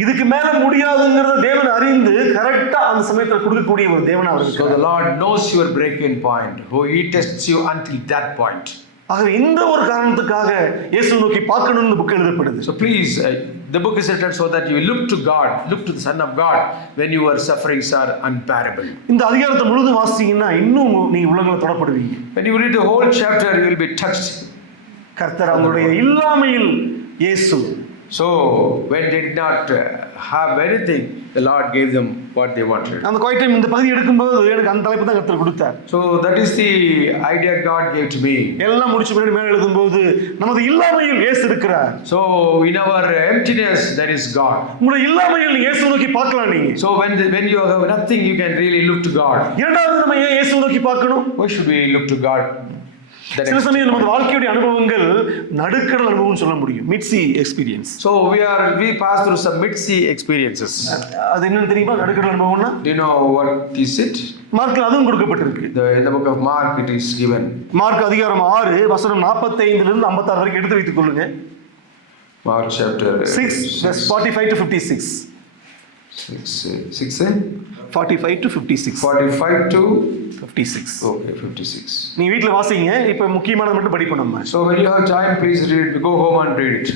இதுக்கு மேல முடியாதுங்கிறத தேவன் அறிந்து கரெக்டா அந்த சமயத்துல கொடுக்கக்கூடிய ஒரு தேவனா அவர். So the Lord knows your break even point. He tests you until that point. ஆகவே இந்த ஒரு காரணத்துக்காக இயேசுவை நோக்கி பார்க்கணும்னு book எழுதப்படுது. So please, the book is written so that you look to God, look to the Son of God when your sufferings are unbearable. இந்த அதிகாரத்தை முழுதும் வாசிச்சீங்கன்னா இன்னும் நீங்க உலகத்துல தொடப்படுவீங்க. When you read the whole chapter, you will be touched. கர்த்தர் அவருடைய இல்லாமையில் இயேசு. So when they did not have anything, the Lord gave them what they wanted. அந்த குவைட் டைம் இந்த பகுதி எடுக்கும்போது எனக்கு அந்த தலைப்பு தான் கர்த்தர் கொடுத்தார். So that is the idea God gave to me. எல்லாம் முடிச்ச பின்னாடி மேல எழுதும்போது நமது இல்லாமையில் இயேசு இருக்கிறார். So in our emptiness there is God. உங்களுடைய இல்லாமையில் இயேசு நோக்கி பார்க்கலாம் நீங்க. So when you have nothing, you can really look to God. இரண்டாவது நம்ம ஏன் இயேசு நோக்கி பார்க்கணும்? Why should we look to God? சில சமயம் நமது வாழ்க்கையுடைய அனுபவங்கள் நடுக்கடல் அனுபவம் சொல்ல முடியும். மிட்சி experience. So we pass through some mid-sea experiences. அது என்னன்னு தெரியுமா நடுக்கடல் அனுபவம்னா? Do you know what is it? மார்க்ல அதுவும் கொடுக்கப்பட்டிருக்கு. In the book of Mark it is given. Mark அதிகாரம் 6 வசனம் 45 லிருந்து 56 வரைக்கும் எடுத்து வைத்துக் கொள்ளுங்க. Mark chapter 6 verse 45 to 56. 6 45 to 56. 45 to 56. Okay, 56. நீங்க வீட்ல வாசிங்க. இப்போ முக்கியமானது மட்டும் படிப்போம் நம்ம. So when you have time, please read. Go home and read it.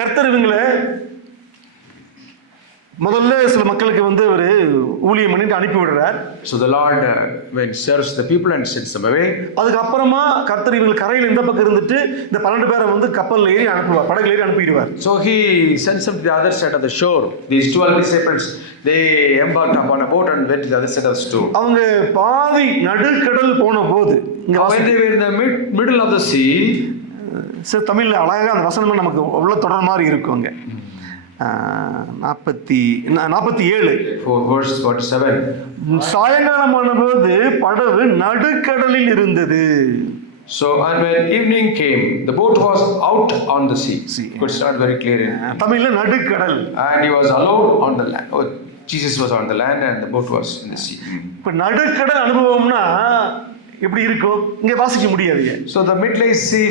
கர்த்தர் இவங்களை முதல்ல சில மக்களுக்கு வந்து ஒரு ஊழியம் பண்ணிட்டு அனுப்பி விடுறார். So the Lord when serves the people and sends them away. அதுக்கு அப்புறமா கர்த்தர் இவங்க கரையில் இந்த பக்கம் இருந்துட்டு இந்த 12 பேரை வந்து கப்பல்ல ஏறி அனுப்புவார், படகுல ஏறி அனுப்பிடுவார். So he sends them to the other side of the shore. These 12 disciples, they embarked upon a boat and went to the other side of the shore. அவங்க பாதி நடுக்கடல் போன போது இங்க when they were in the middle of the sea. Sir தமிழ்ல அழகா அந்த வசனம் நமக்கு உள்ள தொடர் மாதிரி இருக்குங்க. 47 verse 47. சாயங்காலமான போது படகு நடுக்கடலில் இருந்தது. So and when evening came, the boat was out on the sea. It's not very clear in தமிழ்ல நடுக்கடல். And he was alone on the land. Oh, Jesus was on the land and the boat was in the sea. இப்ப நடுக்கடல் அனுபவம்னா எப்படி இருக்கும்? இங்க வாசிக்க முடியாது. So the midday sea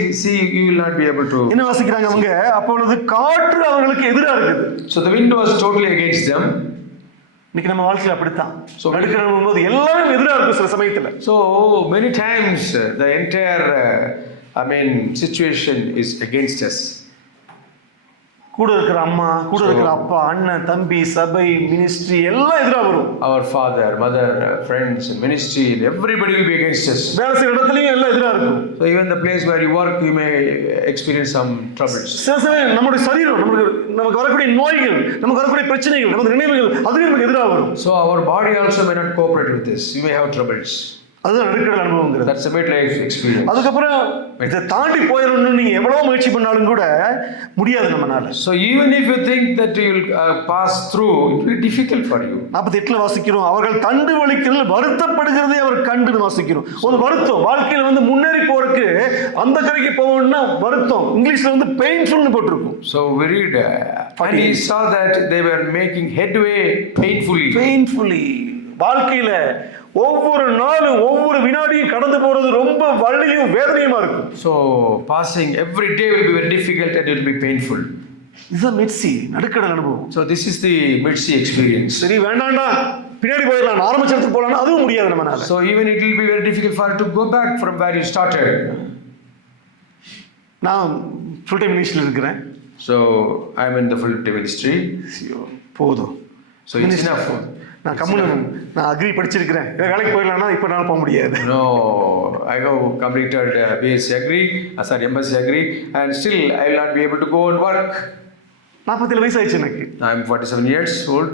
you will not be able to. என்ன வாசிக்கிறாங்க அவங்க? அப்பொழுது காற்று அவங்களுக்கு எதிரா இருக்குது. So the wind was totally against them. இன்னைக்கு நம்ம வாழ்க்கையில் அப்படித்தான். So- நடுக்கணும் போது எல்லாமே எதிராக இருக்கும் சில சமயத்துல. So many times the entire situation is against us. கூட இருக்கிற அம்மா, கூட இருக்கிற அப்பா, அண்ணன், தம்பி, சபை, மினிஸ்ட்ரி எல்லாம் எதிராக வரும். Our father, mother, friends, ministry, everybody will be against us. வேலை செய்யற இடத்துலயும் எல்லாம் எதிராக இருக்கும். So even the place where you work, you may experience some troubles. சில சமயம் நம்முடைய சரீரம், நமக்கு வரக்கூடிய நோய்கள், நமக்கு வரக்கூடிய பிரச்சனைகள், நமது நினைவுகள் அதுவே நமக்கு எதிராக வரும். So our body also may not cooperate with this. You may have troubles. அதுதான் நடுக்கடல் அனுபவங்கிறது. That's a midlife experience. அதுக்கப்புறம் இதை தாண்டி போயிடணும்னு நீங்க எவ்வளவு முயற்சி பண்ணாலும் கூட முடியாது நம்மனால. So even if you think that you will pass through, it will be difficult for you. 48 வாசிக்கிறோம், அவர்கள் தண்டு வலிக்கிறதில் வருத்தப்படுகிறதை அவர் கண்டுன்னு வாசிக்கிறோம். ஒரு வருத்தம் வாழ்க்கையில முன்னேறி போறதுக்கு அந்த கரைக்கு போகணும்னா வருத்தம். இங்கிலீஷ்ல பெயின்ஃபுல்னு போட்டிருக்கும். So we read and he saw that they were making headway painfully. வாழ்க்கையில ஒவ்வொரு நாளும் ஒவ்வொரு வினாடியும் கடந்து போறது ரொம்ப வலியும் வேதனையுமா இருக்கும். So passing every day will be very difficult and it will be painful. இதுதான் மிட்சி நடுக்கடல் அனுபவம். So this is the Mid-Sea experience. சரி வேண்டாம்டா பின்னாடி போயிடலாம், ஆரம்பிச்ச இடத்துக்கு போகலாம், அதுவும் முடியாது நம்மனால. So even it will be very difficult for you to go back from where you started. நான் ஃபுல் டைம் மினிஸ்ட்ரியில் இருக்கிறேன். So I am in the full-time ministry. போதும். So it's enough. நான் அக்ரி படிச்சிருக்கிறேன், வேலைக்கு போயிடலாம்னா இப்போ என்னால் போக முடியாது. No, I have completed BSc Agri, MSc Agri, and still I will not be able to go and work. 47 வயசு ஆயிடுச்சு எனக்கு. I am 47 years old.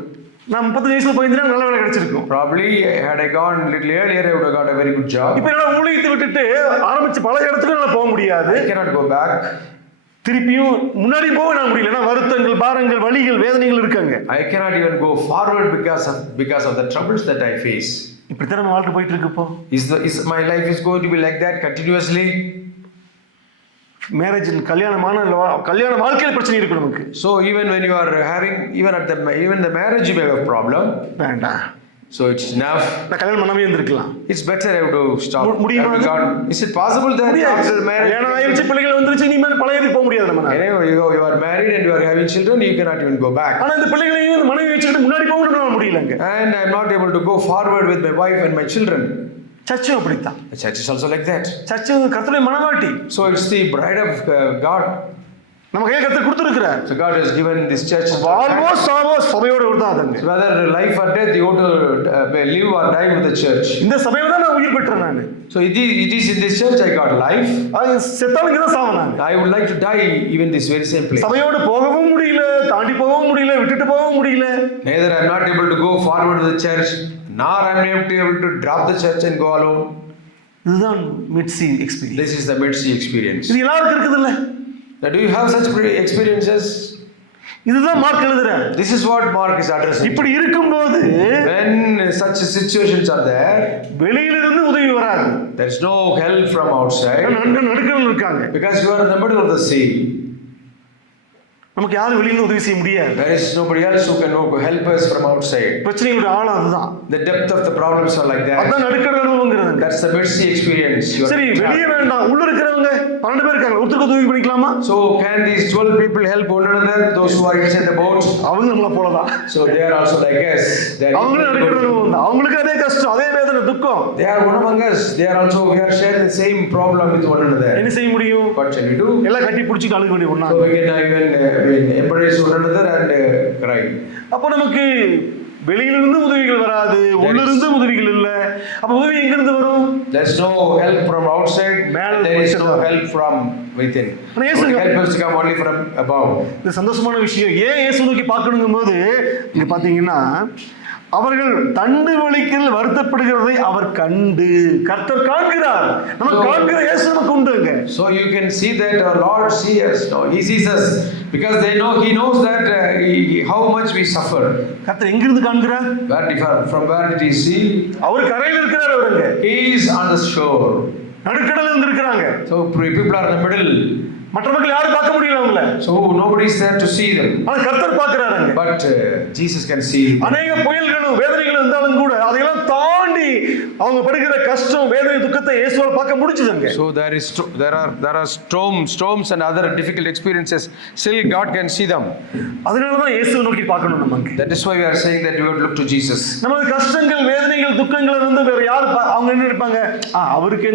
நான் 35 வயசுல போயிருந்தா நல்ல வேலை கிடைச்சிருக்கும். Probably had I gone little earlier, I would have got a very good job. இப்போ என்னால ஊழியத்தை விட்டுட்டு ஆரம்பிச்சு பல இடத்துக்கு என்னால் போக முடியாது. I cannot go back. திருப்பியும் முன்னாடி போக நான் முடியல. ஏன்னா வருத்தங்கள், பாரங்கள், வலிகள், வேதனைகள் இருக்காங்க. I cannot even go forward because of the troubles that I face. இப்படித்தான் நம்ம வாழ்க்கை போயிட்டு இருக்கு. இப்போ Is my life is going to be like that continuously? Marriage கல்யாண வாழ்க்கையில் பிரச்சனை இருக்கு நமக்கு. So even when you are having even the marriage you may have a problem. வேண்டாம். So it's enough. நான் கல்யாணம் பண்ணாமே இருந்திருக்கலாம். It's better I have to stop. முடியுமா? Is it possible that after marriage? கல்யாணம் ஆயிடுச்சு, பிள்ளைகள் வந்துருச்சு, நீ மேல பழைய போக முடியாது நம்ம. Anyway, you are married and you are having children, you cannot even go back. ஆனா இந்த பிள்ளைகளையும் மனைவி வச்சுக்கிட்டு முன்னாடி போக முடியலங்க. And I am not able to go forward with my wife and my children. சர்ச்சும் அப்படித்தான். The church is also like that. Church கர்த்தருடைய மனவாட்டி. So it's the bride of God. நம்ம கையில கர்த்தர் கொடுத்திருக்கிறார். So God has given this church. வாழ்வோ சாவோ சபையோட தான் அதுங்க. So whether life or death, you want to live or die with the church. இந்த சபையில தான் நான் உயிர் பெற்றேன் நான். So it is in this church I got life. அது செத்தாலும் தான் சாவ நான். I would like to die even this very same place. சபையோட போகவும் முடியல, தாண்டி போகவும் முடியல, விட்டுட்டு போகவும் முடியல. Neither I am not able to go forward with the church, nor I am able to drop the church and go alone. இதுதான் மிட்சி experience. This is the Mid-Sea experience. இது எல்லாருக்கும் இருக்குது இல்ல? Do you have such experiences? இதுதான் mark எழுதுறார். This is what Mark is addressing. இப்படி இருக்கும்போது When such situations are there, வெளியிலிருந்து உதவி வராது. there is no help from outside. நடுக்கடல் இருக்காங்க. Because you are in the middle of the sea. நமக்கு யாரும் வெளியில உதவி செய்ய முடியாது. There is nobody else who can help us from outside. பிரச்சனையோட ஆழம் அதுதான். The depth of the problems are like that. அதான் நடுக்கடல் அனுபவங்கிறது. That's the Mid-Sea experience. சரி வெளியே வேண்டாம், உள்ள இருக்கிறவங்க 12 பேர் இருக்காங்க, ஒருத்தருக்கு உதவி பண்ணிக்கலாமா? So can these 12 people help one another, those who are inside the boat? அவங்க நம்மள போலதான். So they are also like us. அவங்களும் நடுக்கடல் அனுபவம் தான். அவங்களுக்கு அதே கஷ்டம், அதே வேதனை, துக்கம். They are one among us. We are sharing the same problem with one another. என்ன செய்ய முடியும்? What shall we do? எல்லாம் கட்டி பிடிச்சிட்டு அழுக வேண்டிய ஒண்ணா. So we can even embrace one another and cry. அப்போ நமக்கு வெளியிலிருந்து உதவிகள் வராது, உள்ளிருந்து உதவிகள் இல்ல. அப்ப உதவி எங்க இருந்து வரும்? There's no help from outside. There is no help from within. Help us to come only from above. இது சந்தோஷமான விஷயம். ஏன் இயேசு நோக்கி பார்க்கணுங்கும்போது இங்க பாத்தீங்கன்னா அவர்கள் தண்டு வலிக்கில் வருத்தப்படுகிறதை அவர் கண்டு, கர்த்தர் காண்கிறார். நம்ம காண்கிற இயேசு நமக்கு உண்டுங்க. So you can see that our Lord sees us. No, he sees us because he knows that how much we suffer. கர்த்தர் எங்க இருந்து காண்கிறார்? From where did he see? அவர் கரையில் இருக்கிறார். அவருங்க He is on the shore. நடுக்கடல்ல இருந்து இருக்காங்க. So people are in the middle. மற்றவர்கள் யாரும் பார்க்க முடியல அவங்கள. So nobody is there to see them. ஆனா கர்த்தர் பார்க்கறாருங்க. But Jesus can see. अनेक புயல்களும் வேதனைகளும் இருந்தாலும் கூட அதையெல்லாம் தாண்டி அவங்க படுகிற கஷ்டம், வேதனை, துக்கத்தை இயேசுவால் பார்க்க முடிஞ்சதுங்க. So there are storms and other difficult experiences. Still God can see them. அதனால தான் இயேசுவை நோக்கி பார்க்கணும் நமக்கு. That is why we are saying that we would look to Jesus. நமது கஷ்டங்கள், வேதனைகள், துக்கங்களை வந்து வேற யார் அவங்க என்ன நினைப்பாங்க? அவருக்கு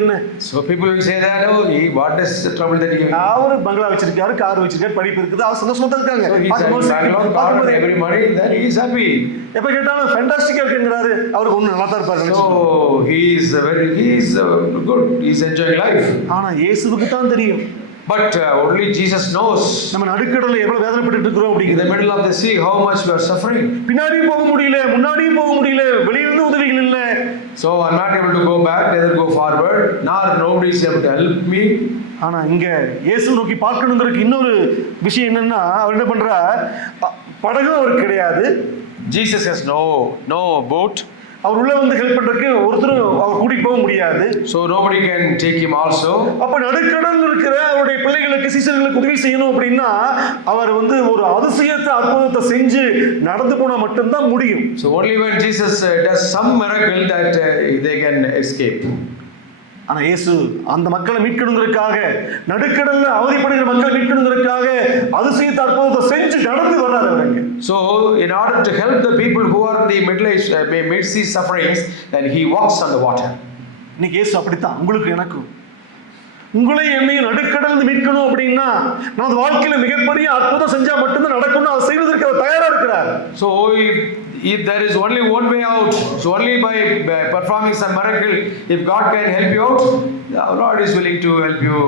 என்ன. So people will say that, oh, what is the trouble that he has? அவரு பங்களா வச்சிருக்காரு, கார் வச்சிருக்காரு, படிப்பு இருக்குது, அவர் சந்தோஷமா தான் இருக்காங்க. So he has backlog, car, every money, then he is happy. எப்ப கேட்டாலும் ஃபேண்டாஸ்டிக்கா இருக்குங்கறாரு. அவருக்கு ஒண்ணு நல்லா தான் இருப்பாரு. So he is good. He is enjoying life. ஆனா இயேசுவுக்கு தான் தெரியும். But only Jesus knows. நம்ம நடுக்கடல்ல எவ்வளவு வேதனைப்பட்டு இருக்கிறோம் In the middle of the sea, how much we are suffering. பின்னாடியும் போக முடியல, முன்னாடியும் போக முடியல, வெளியிலிருந்து உதவிகள் இல்ல. So I'm not able to go back, neither go forward, nor nobody is able to help me. ஆனா இங்க இயேசு நோக்கி பார்க்கணுங்கிறதுக்கு இன்னொரு விஷயம் என்னன்னா, அவர் என்ன பண்றார்? படகு அவருக்கு கிடையாது. Jesus has no boat. அவர் உள்ள வந்து ஹெல்ப் பண்றதுக்கு ஒருத்தரும் அவர் கூட்டிட்டு போக முடியாது. So nobody can take him also. அப்ப நடுக்கடல்ல இருக்கிற அவருடைய பிள்ளைகளுக்கு, சீசர்களுக்கு உதவி செய்யணும் அப்படின்னா அவர் வந்து ஒரு அதிசயத்தை, அற்புதத்தை செஞ்சு நடந்து போனா மட்டும்தான் முடியும். So only when Jesus does some miracle that they can escape. ஆனா இயேசு அந்த மக்களை மீட்கணுங்கிறதுக்காக, நடுக்கடல்ல அவதிப்படுகிற மக்களை மீட்கணுங்கிறதுக்காக அதிசயத்தை, அற்புதத்தை செஞ்சு நடந்து வர்றாரு அவருக்கு. So in order to help the people who are in the mid-sea sufferings, then he walks on the water. இன்னைக்கு இயேசு அப்படித்தான் உங்களுக்கு எனக்கும். உங்களை என்னையும் நடுக்கடல்ல மீட்கணும் அப்படின்னா நமது வாழ்க்கையில மிகப்பெரிய அற்புதம் செஞ்சா மட்டும்தான் நடக்கணும். அதை செய்வதற்கு அவர் தயாரா இருக்கிறார். So if there is only one way out, so only by performing some miracle, if God can help you out, the Lord is willing to help you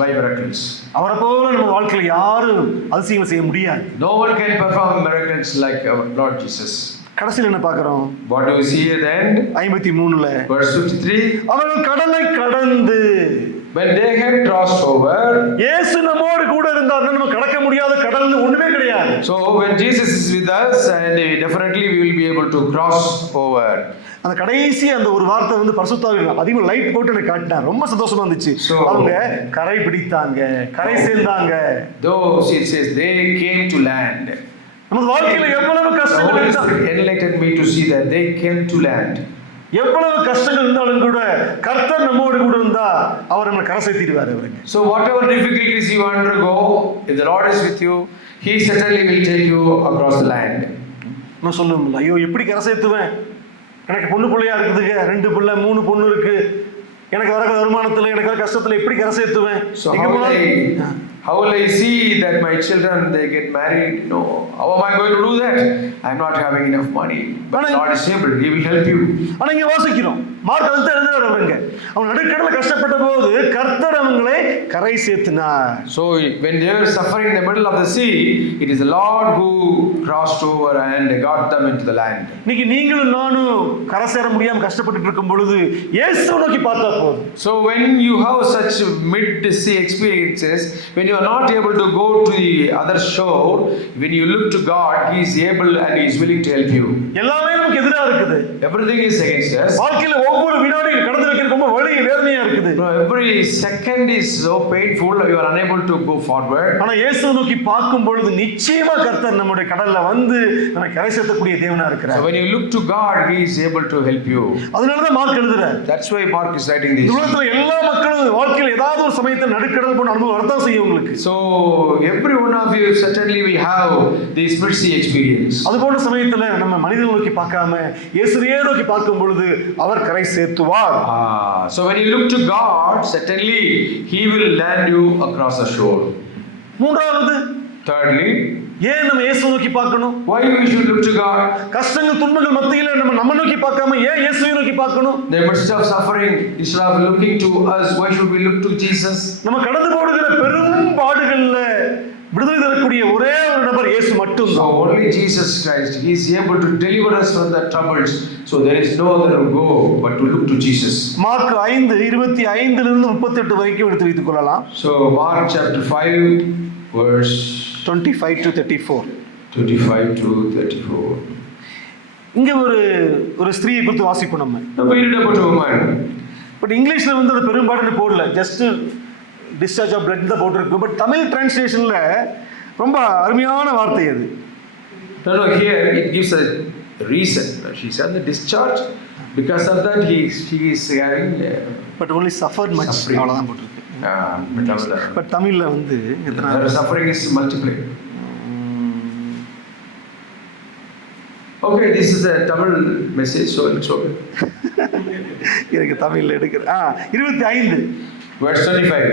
by miracles. அவரை போல நம்ம வாழ்க்கையில யாரும் அதிசயம் செய்ய முடியாது. No one can perform miracles like our Lord Jesus. கடைசியில் என்ன பார்க்கிறோம்? What do we see at the end? 53ல Verse 53. அவர்கள் கடலை கடந்து, when they had crossed over, இயேசு நம்மோடு கூட இருந்தார்னா நம்ம கடக்க முடியாத கடல் ஒண்ணுமே கிடையாது. So when Jesus is with us, and definitely we will be able to cross over. அந்த கடைசி அந்த ஒரு வார்த்தை வந்து பரிசுத்தாவிகள் அதிகம் லைட் போட்டு எனக்கு காட்டினார். ரொம்ப சந்தோஷமா இருந்துச்சு. அவங்க கரை பிடித்தாங்க, கரை சேர்ந்தாங்க. Those it says they came to land. நம்ம வாழ்க்கையில எவ்வளவு கஷ்டங்கள் இருந்தாலும், enlightened me to see that they came to land. எவ்வளவு கஷ்டங்கள் இருந்தாலும் கூட கர்த்தர் நம்மோடு கூட இருந்தா அவர் நம்மை கரை சேர்த்திடுவார் அவருக்கு. So whatever difficulties you undergo, if the Lord is with you, he certainly will take you across the land. நான் சொல்லுவேன், ஐயோ எப்படி கரை சேர்த்துவேன்? எனக்கு பொண்ணு பிள்ளையா இருக்குதுங்க, 2 பிள்ளை 3 பொண்ணு இருக்கு, எனக்கு வர வருமானத்துல, எனக்கு வர கஷ்டத்துல எப்படி கரை சேர்த்துவேன்? So how will I see that my children they get married? No, how am I going to do that? I'm not having enough money. But God is able, he will help you. ஆனா இங்க வாசிக்கிறோம், mark அதுதான் எழுதுறாரு அவருங்க. அவன் நடுக்கடல்ல கஷ்டப்பட்ட போது கர்த்தர் அவங்களை கரை சேர்த்தினார். So when they were suffering in the middle of the sea, it is the Lord who crossed over and got them into the land. இன்னைக்கு நீங்களும் நானும் கரை சேர முடியாம கஷ்டப்பட்டுட்டு இருக்கும் பொழுது இயேசுவை நோக்கி பார்த்தா போதும். So when you have such mid-sea experiences, when you are not able to go to the other shore, when you look to God, he is able and he is willing to help you. எல்லாமே நமக்கு எதிரா இருக்குது. Everything is against us. வாழ்க்கையில ஒவ்வொரு வினாடியும் கடந்து வைக்கிறது ரொம்ப வலி வேதனையா இருக்குது. Every second is so painful, you are unable to go forward. ஆனா இயேசுவை நோக்கி பார்க்கும் பொழுது நிச்சயமா கர்த்தர் நம்முடைய கடல்ல வந்து நம்மை கரை சேர்க்கக்கூடிய தேவனா இருக்கிறார். So when you look to God, he is able to help you. அதனால தான் மார்க் எழுதுறார். That's why Mark is writing this. உலகத்துல எல்லா மக்களும் வாழ்க்கையில ஏதாவது ஒரு சமயத்துல நடுக்கடல் போன அனுபவம் வரதான் செய்யும் உங்களுக்கு. So every one of you certainly will have this mid-sea experience. அது போன்ற சமயத்துல நம்ம மனிதனை நோக்கி பார்க்காம இயேசுவையே நோக்கி பார்க்கும் பொழுது அவர் கரை சேர்த்துவார். So when you look to God, certainly he will land you across the shore. மூன்றாவது, Thirdly, ஏன் நம்ம இயேசுவை நோக்கி பார்க்கணும்? why we should look to God? கஷ்டங்கள் துன்பங்கள் மத்தியில நம்ம நோக்கி பார்க்காம ஏன் இயேசுவை நோக்கி பார்க்கணும்? In the midst of suffering, instead of looking to us, why should we look to Jesus? நம்ம கடந்து போடுகிற பெரும் பாடுகள்ல விடுதலை தரக்கூடிய ஒரே ஒரு நபர் இயேசு மட்டும்தான். So only Jesus Christ, he is able to deliver us from the troubles. So there is no other go but to look to Jesus. Mark 5:25 இருந்து 38 வரைக்கும் எடுத்து வைத்துக் கொள்ளலாம். So Mark chapter 5 verse 25 to 34. 25 to 34. இங்க ஒரு ஸ்திரீயை குறித்து வாசிப்போம் நம்ம. Now we read about a woman. But இங்கிலீஷ்ல வந்து அது பெரும்பாடுன்னு போடல, ஜஸ்ட் டிஸ்சார்ஜ் ஆஃப் பிளட் தான் போட்டிருக்கு. பட் தமிழ் டிரான்ஸ்லேஷன்ல ரொம்ப அருமையான வார்த்தை அது. No, here it gives a reason. She said the discharge Because of that, she is having but only suffered much. Suffering. அவ்வளோதான் போட்டிருக்கு. பட் தமிழில் வந்து எத்தனை her suffering is multiplied. Okay, this is a Tamil message, so it's okay. எனக்கு தமிழில் எடுக்கிறேன். 25 Verse 25.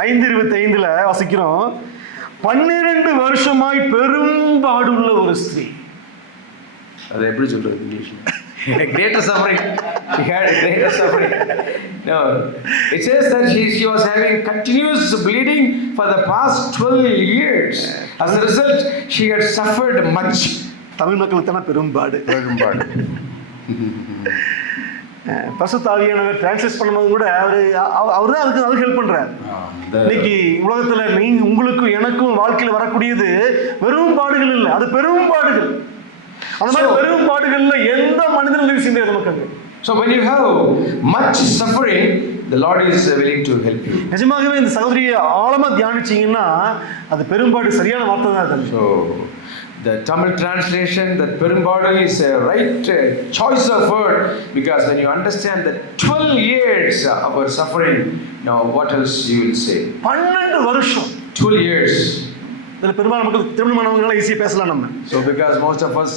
5:25 வாசிக்கிறோம். 12 வருஷமாய் பெரும்பாடுள்ள ஒரு ஸ்திரீ. அது எப்படி சொல்றது இங்கிலீஷ்ல? Greater suffering. She had greater suffering. No, it says that she was having continuous bleeding for the past 12 years. As a result, she had suffered much. Tamil மக்களுக்கு தானே பெரும்பாடு. பெரும்பாடு. பரிசுத்த ஆவியானவர் டிரான்ஸ்லேட் பண்ணும்போது கூட அவர் தான் அதுக்கு ஹெல்ப் பண்றாரு. இன்னைக்கு உலகத்துல உங்களுக்கும் எனக்கும் வாழ்க்கையில் வரக்கூடியது வெறும் பாடுகள் இல்லை, அது பெரும் பாடுகள். அந்த மாதிரி பெரும் பாடுகள்ல எந்த மனிதனும் உதவி செய்ய நமக்கு. So when you have much suffering, the Lord is willing to help you. நிஜமாகவே இந்த சகோதரியை ஆழமா தியானிச்சீங்கன்னா அது பெரும்பாடு சரியான வார்த்தை தான் அது. So the Tamil translation, that perumbadu is a right choice of word, because when you understand that 12 years of our suffering, now what else you will say? 12 வருஷம். 12 years. இதில் பெரும்பாலும் மக்கள் திருமணமானவங்களாம் ஈஸியாக பேசலாம் நம்ம. So because most of us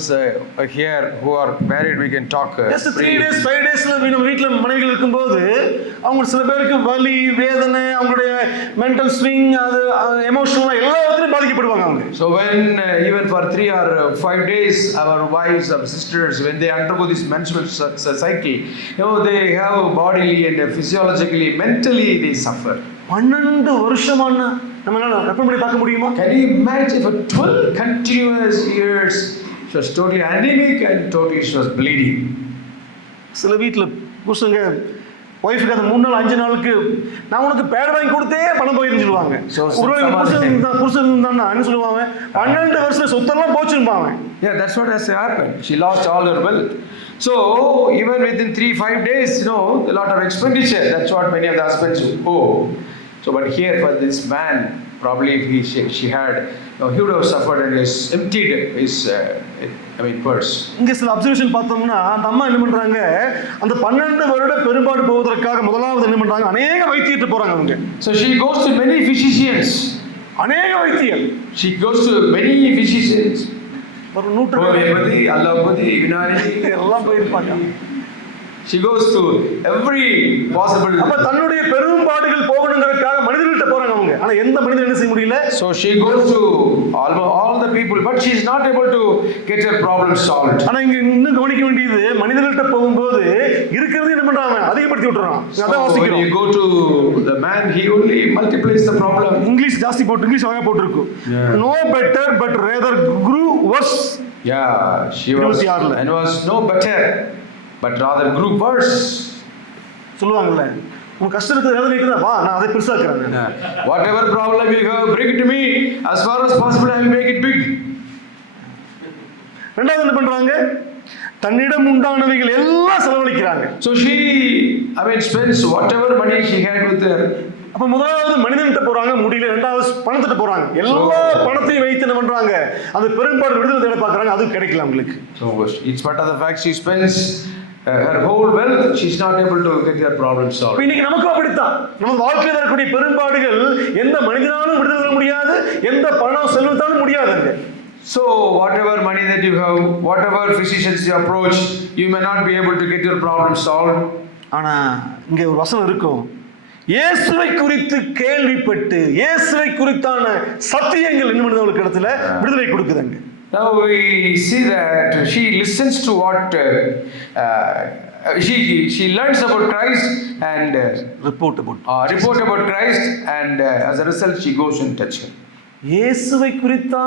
here who are married, we can talk. Just 3 days 5 daysல நம்ம வீட்டில் மனைவிகள் இருக்கும்போது அவங்க சில பேருக்கு வலி வேதனை அவங்களுடைய மென்டல் ஸ்விங் அது எமோஷனலாக எல்லாத்துலையும் பாதிக்கப்படுவாங்க அவங்க. So when even for 3 or 5 days our wives, our sisters, when they undergo this menstrual cycle, they have bodily and physiologically, mentally they suffer. 12 வருஷமான நம்மளால கற்பனை பண்ணி பார்க்க முடியுமா? Can you imagine for 12 continuous years she was totally anemic and totally she was bleeding. சில வீட்டில் புருஷங்க ஒய்ஃபுக்கு அந்த 3 நாள் 5 நாளுக்கு நான் உனக்கு பேட் வாங்கி கொடுத்தே பணம் போயிருன்னு சொல்லுவாங்க. ஒருவேளை புருஷன் தான் என்ன சொல்லுவாங்க, 12 வருஷம் சொத்தெல்லாம் போச்சுருப்பாங்க. Yeah, that's what has happened. She lost all her wealth. So even within 3-5 days, a lot of expenditure. That's what many of the husbands owe. So but here for this man, probably if she had, he would have suffered and has emptied his purse. இங்கே சில observation பார்த்தோம்னா அந்த அம்மா என்ன பண்றாங்க, அந்த 12 வருட பெரும்பாடு போவதற்காக முதலாவது என்ன பண்றாங்க, அநேக வைத்தியத்தை போறாங்க அவங்க. So she goes to many physicians. அநேக வைத்தியர். She goes to many physicians. ஒரு நூற்றுக்கணக்கான அலோபதி, யுனானி எல்லாம் போயிருப்பாங்க. She goes to every possible. அப்ப தன்னுடைய பெரும்பாடுகள் போகணுங்கிறதுக்காக மனிதர்கள்ட்ட போறாங்க அவங்க. ஆனா எந்த மனிதன் என்ன செய்ய முடியல. So she goes to all the people, but she is not able to get her problem solved. ஆனா இங்க இன்னும் கவனிக்க வேண்டியது, மனிதர்கள்ட்ட போகும்போது இருக்கிறது என்ன பண்றாங்க, அதிகப்படுத்தி விட்டுறான். அதான் வாசிக்கிறோம். When you go to the man, he only multiplies the problem. English ஜாஸ்தி போட்டு இங்கிலீஷ் அழகா போட்டுருக்கு. No better but rather grew worse. Yeah, she was no better but rather grew worse. சொல்லுவாங்கல்ல, உன் கஷ்டத்தை வேதனை இருக்குதா, வா நான் அதை பெருசாக்குறேன். Whatever problem you have, bring it to me. As far as possible, I will make it big. ரெண்டாவது என்ன பண்றாங்க, தன்னிடம் உண்டானவைகள் எல்லாம் செலவழிக்கிறாங்க. So she spends whatever money she had with her. அப்ப முதலாவது மனிதன்கிட்ட போறாங்க, முடியல. ரெண்டாவது பணத்திட்ட போறாங்க. எல்லா பணத்தையும் வைத்து என்ன பண்றாங்க, அந்த பெரும்பாடு விடுதலை தேட பார்க்கறாங்க, அது கிடைக்கல அவங்களுக்கு. So in spite of the fact she spends her whole wealth, she is not able to get her problem solved. இன்னைக்கு நமக்கு அப்படித்தான். நம்ம வாழ்க்கையில் இருக்கக்கூடிய பெரும்பாடுகள் எந்த மனிதனாலும் விடுதலை தர முடியாது, எந்த பணம் செல்வத்தாலும் முடியாதுங்க. So whatever money that you have, whatever physicians you approach, you may not be able to get your problem solved. ஆனா இங்க ஒரு வசனம் இருக்கும், இயேசுவை குறித்து கேள்விப்பட்டு இயேசுவை குறித்தான சத்தியங்கள் என்ன பண்ணுது இடத்துல விடுதலை கொடுக்குதுங்க. Now we see that she listens to what she learns about Christ and report about Christ, and as a result she goes and touch him. இயேசுவை குறித்து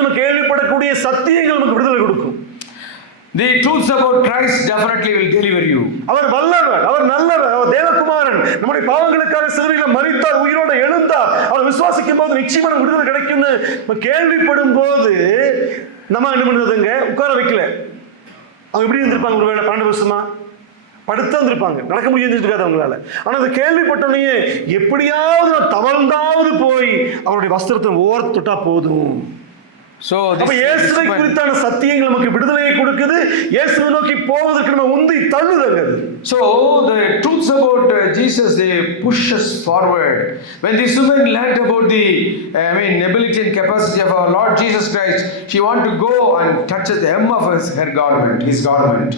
நம்ம கேள்விப்படக்கூடிய சத்தியங்கள் நமக்கு விடுதலை கொடுக்கும். The truths about Christ definitely will deliver you. அவர் வல்லவர், அவர் நல்லவர், அவர் தேவகுமாரன், நம்முடைய பாவங்களுக்காக சிலுவையில் மரித்தார், உயிரோடு எழுந்தார், அவர் விசுவாசிக்கும் போது நிச்சயமான விடுதலை கிடைக்கும்னு நம்ம கேள்விப்படும் போது நம்ம என்ன பண்ணுறதுங்க, உட்கார வைக்கல. அவங்க எப்படி இருந்திருப்பாங்க, ஒருவேளை 12 வருஷமா படுத்தா இருந்திருப்பாங்க, நடக்க முடியாது அவங்களால. ஆனால் அதை கேள்விப்பட்டோன்னே எப்படியாவது தவழ்ந்தாவது போய் அவருடைய வஸ்திரத்தை ஓரத்து தொட்டா போதும், So this, அப்ப இயேசுவை குறித்தான சத்தியங்கள் நமக்கு விடுதலையை கொடுக்குது. இயேசுவை நோக்கி போவதற்கு நம்ம உந்தி தள்ளுதுங்க. so the truths about Jesus, they push us forward. When this woman learned about the ability and capacity of our Lord Jesus Christ, she wanted to go and touch the hem of his garment.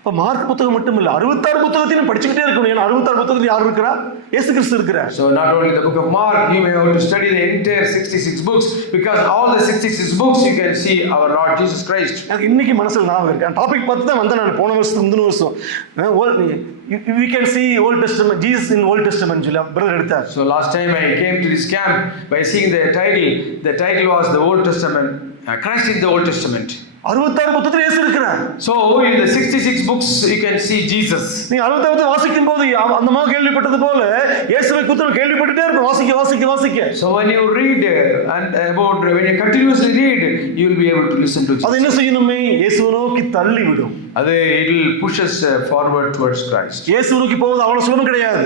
இப்போ mark புத்தகம் மட்டும் இல்லை, 66 புத்தகத்தையும் படிச்சுக்கிட்டே இருக்கணும். ஏன்னா 66 புத்தகத்தில் யார் இருக்கிறா? இயேசு கிறிஸ்து இருக்கிறார். So not only the book of Mark, you may have to study the entire 66 books, because all the 66 books you can see our Lord Jesus Christ. எனக்கு இன்னைக்கு மனசுல ஞாபகம் இருக்கு. டாபிக் பார்த்து தான் வந்தேன் நான் போன வருஷம் முந்தின வருஷம். We can see Old Testament, Jesus in Old Testament சொல்லி பிரதர் எடுத்தார். So last time I came to this camp by seeing the title was the Old Testament, Christ in the Old Testament. 66 புத்தகத்தில் இயேசு இருக்கிறார். So in the 66 books you can see Jesus. நீ 66 வாசிக்கும் போது அந்த அம்மா கேள்விப்பட்டது போல இயேசுவை குறித்து கேள்விப்பட்டுட்டே இருக்கும். வாசிக்க. So when you read when you continuously read, you will be able to listen to Jesus. அது என்ன செய்யணுமே? இயேசுவை நோக்கி தள்ளி விடும். It will push us forward towards Christ. இயேசு நோக்கி போவது அவ்வளவு சுலபம் கிடையாது.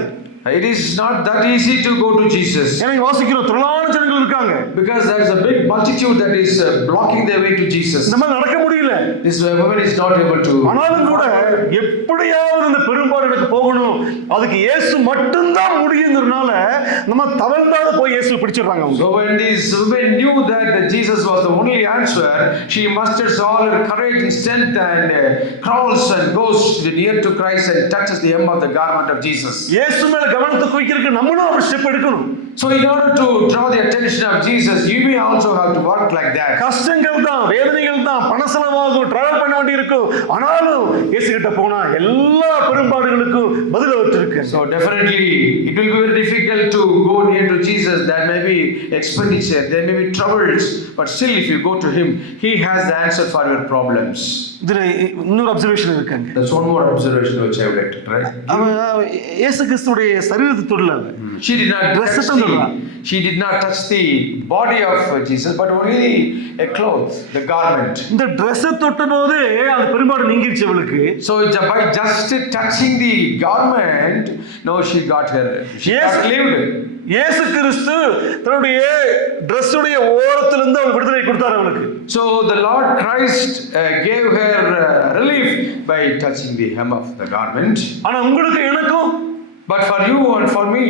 It is not that easy to go to Jesus. ஏன்னா வாசிக்கிறோம் திரளான ஜனங்கள் இருக்காங்க. Because there is a big multitude that is blocking their way to Jesus. நம்ம நடக்க முடியல. This woman is not able to. ஆனாலும் கூட எப்படியாவது இந்த பெரும்பாடு எனக்கு போகணும், அதுக்கு இயேசு மட்டும்தான் முடியுங்கிறதுனால நம்ம தவழ்ந்தாத போய் இயேசு பிடிச்சிடுறாங்க. So when this woman knew that Jesus was the only answer, she musters all her courage and strength and crawls and goes near to Christ and touches the hem of the garment of Jesus. இயேசு மேல கவனத்தை குவிக்கிறதுக்கு நம்மளும் ஒரு step எடுக்கணும். So in order to draw the attention of Jesus, you may also have to work like that. கஷ்டங்கள் தான், வேதனைகள் தான், பண செலவாகும், டிராவல் பண்ண வேண்டி இருக்கும். ஆனாலும் இயேசு கிட்ட போனா எல்லா பெரும்பாடுகளுக்கும் பதில் வச்சிருக்கு. So definitely it will be very difficult to go near to Jesus. There may be expenditure, there may be troubles, but still if you go to him, he has the answer for your problems. இதுல இன்னொரு observation இருக்காங்க. That's one more observation which I would like to try. இயேசு கிறிஸ்துடைய சரீரத்தை தொடல. She did not touch the body of Jesus, but only a cloth, the garment. இந்த Dress தொட்டபோது அந்த பெரும்பாடு நீங்கிருச்சு அவளுக்கு. So by just touching the garment, no, she got relieved. இயேசு கிறிஸ்து தன்னுடைய Dress-உடைய ஓரத்திலிருந்து அவர் விடுதலை கொடுத்தார் அவளுக்கு. So the Lord Christ gave her relief by touching the hem of the garment. ஆனா உங்களுக்கு எனக்கும், but for you and for me,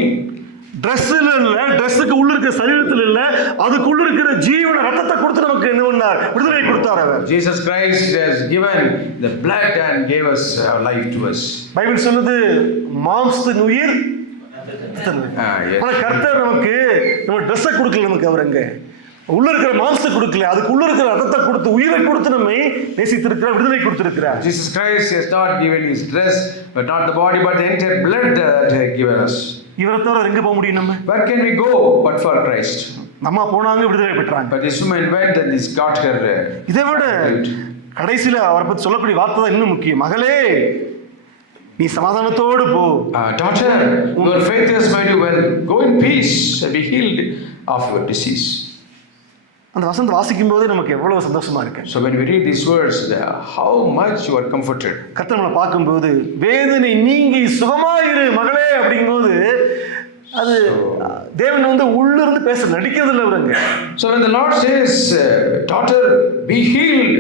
Dress-ல இல்ல, Dress-க்கு உள்ள இருக்கிற சரீரத்தில் இல்ல, அதுக்குள்ள இருக்கிற ஜீவன ரத்தத்தை கொடுத்து நமக்கு என்ன பண்ணார்? விடுதலை கொடுத்தார் அவர். Jesus Christ has given the blood and gave us life to us. Bible சொல்லுது மாம்சத்தின் உயிர். ஆனா கர்த்தர் நமக்கு நம்ம Dress-ஐ கொடுக்கல, நமக்கு அவர் அங்க உள்ள இருக்கிற மாம்சத்தை கொடுக்கல, அதுக்கு உள்ள இருக்கிற ரத்தத்தை கொடுத்து உயிரை கொடுத்து நம்மை நேசித்திருக்கிறார், விடுதலை கொடுத்திருக்கிறார். Jesus Christ has not given his dress, but not the body, but the entire blood that he has given us. இவரை தவிர எங்க போக முடியும்? நம்ம where can we go but for Christ? நம்ம போனாங்க விடுதலை பெற்றாங்க. But this woman went and this got her. இதை விட கடைசியில அவரை பத்தி சொல்லக்கூடிய வார்த்தை தான் இன்னும் முக்கியம். மகளே, நீ சமாதானத்தோடு போ. Daughter, your faith has made you well. Go in peace and be healed of your disease. அந்த வசனத்தை வாசிக்கும் போது நமக்கு எவ்வளவு சந்தோஷமா இருக்கு. So when we read these words, how much you are comforted. கர்த்தர் நம்மளை பார்க்கும்போது வேதனை நீங்கி சுகமாயிரு மகளே அப்படிங்கும்போது அது தேவன் உள்ள இருந்து பேச நடிக்கிறது இல்லை அவருங்க. So when the Lord says, daughter, be healed,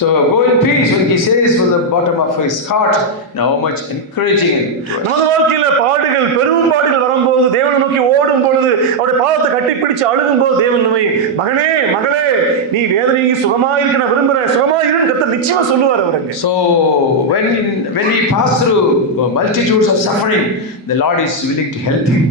so go in peace, when he says from the bottom of his heart, how much encouraging. நமது வாழ்க்கையில பாடுகள், பெரும் பாடுகள் வரும்போது தேவனை நோக்கி ஓடும் பொழுது, அவருடைய பாதத்தை கட்டி பிடிச்சு அழுகும் போது தேவன் நம்மை மகனே மகளே நீ வேதனைக்கு சுகமாயிருக்க நான் விரும்புறேன், சுகமாயிருன்னு கர்த்தர் நிச்சயமா சொல்லுவார் அவருங்க. So when we pass through multitudes of suffering, the Lord is willing to help you.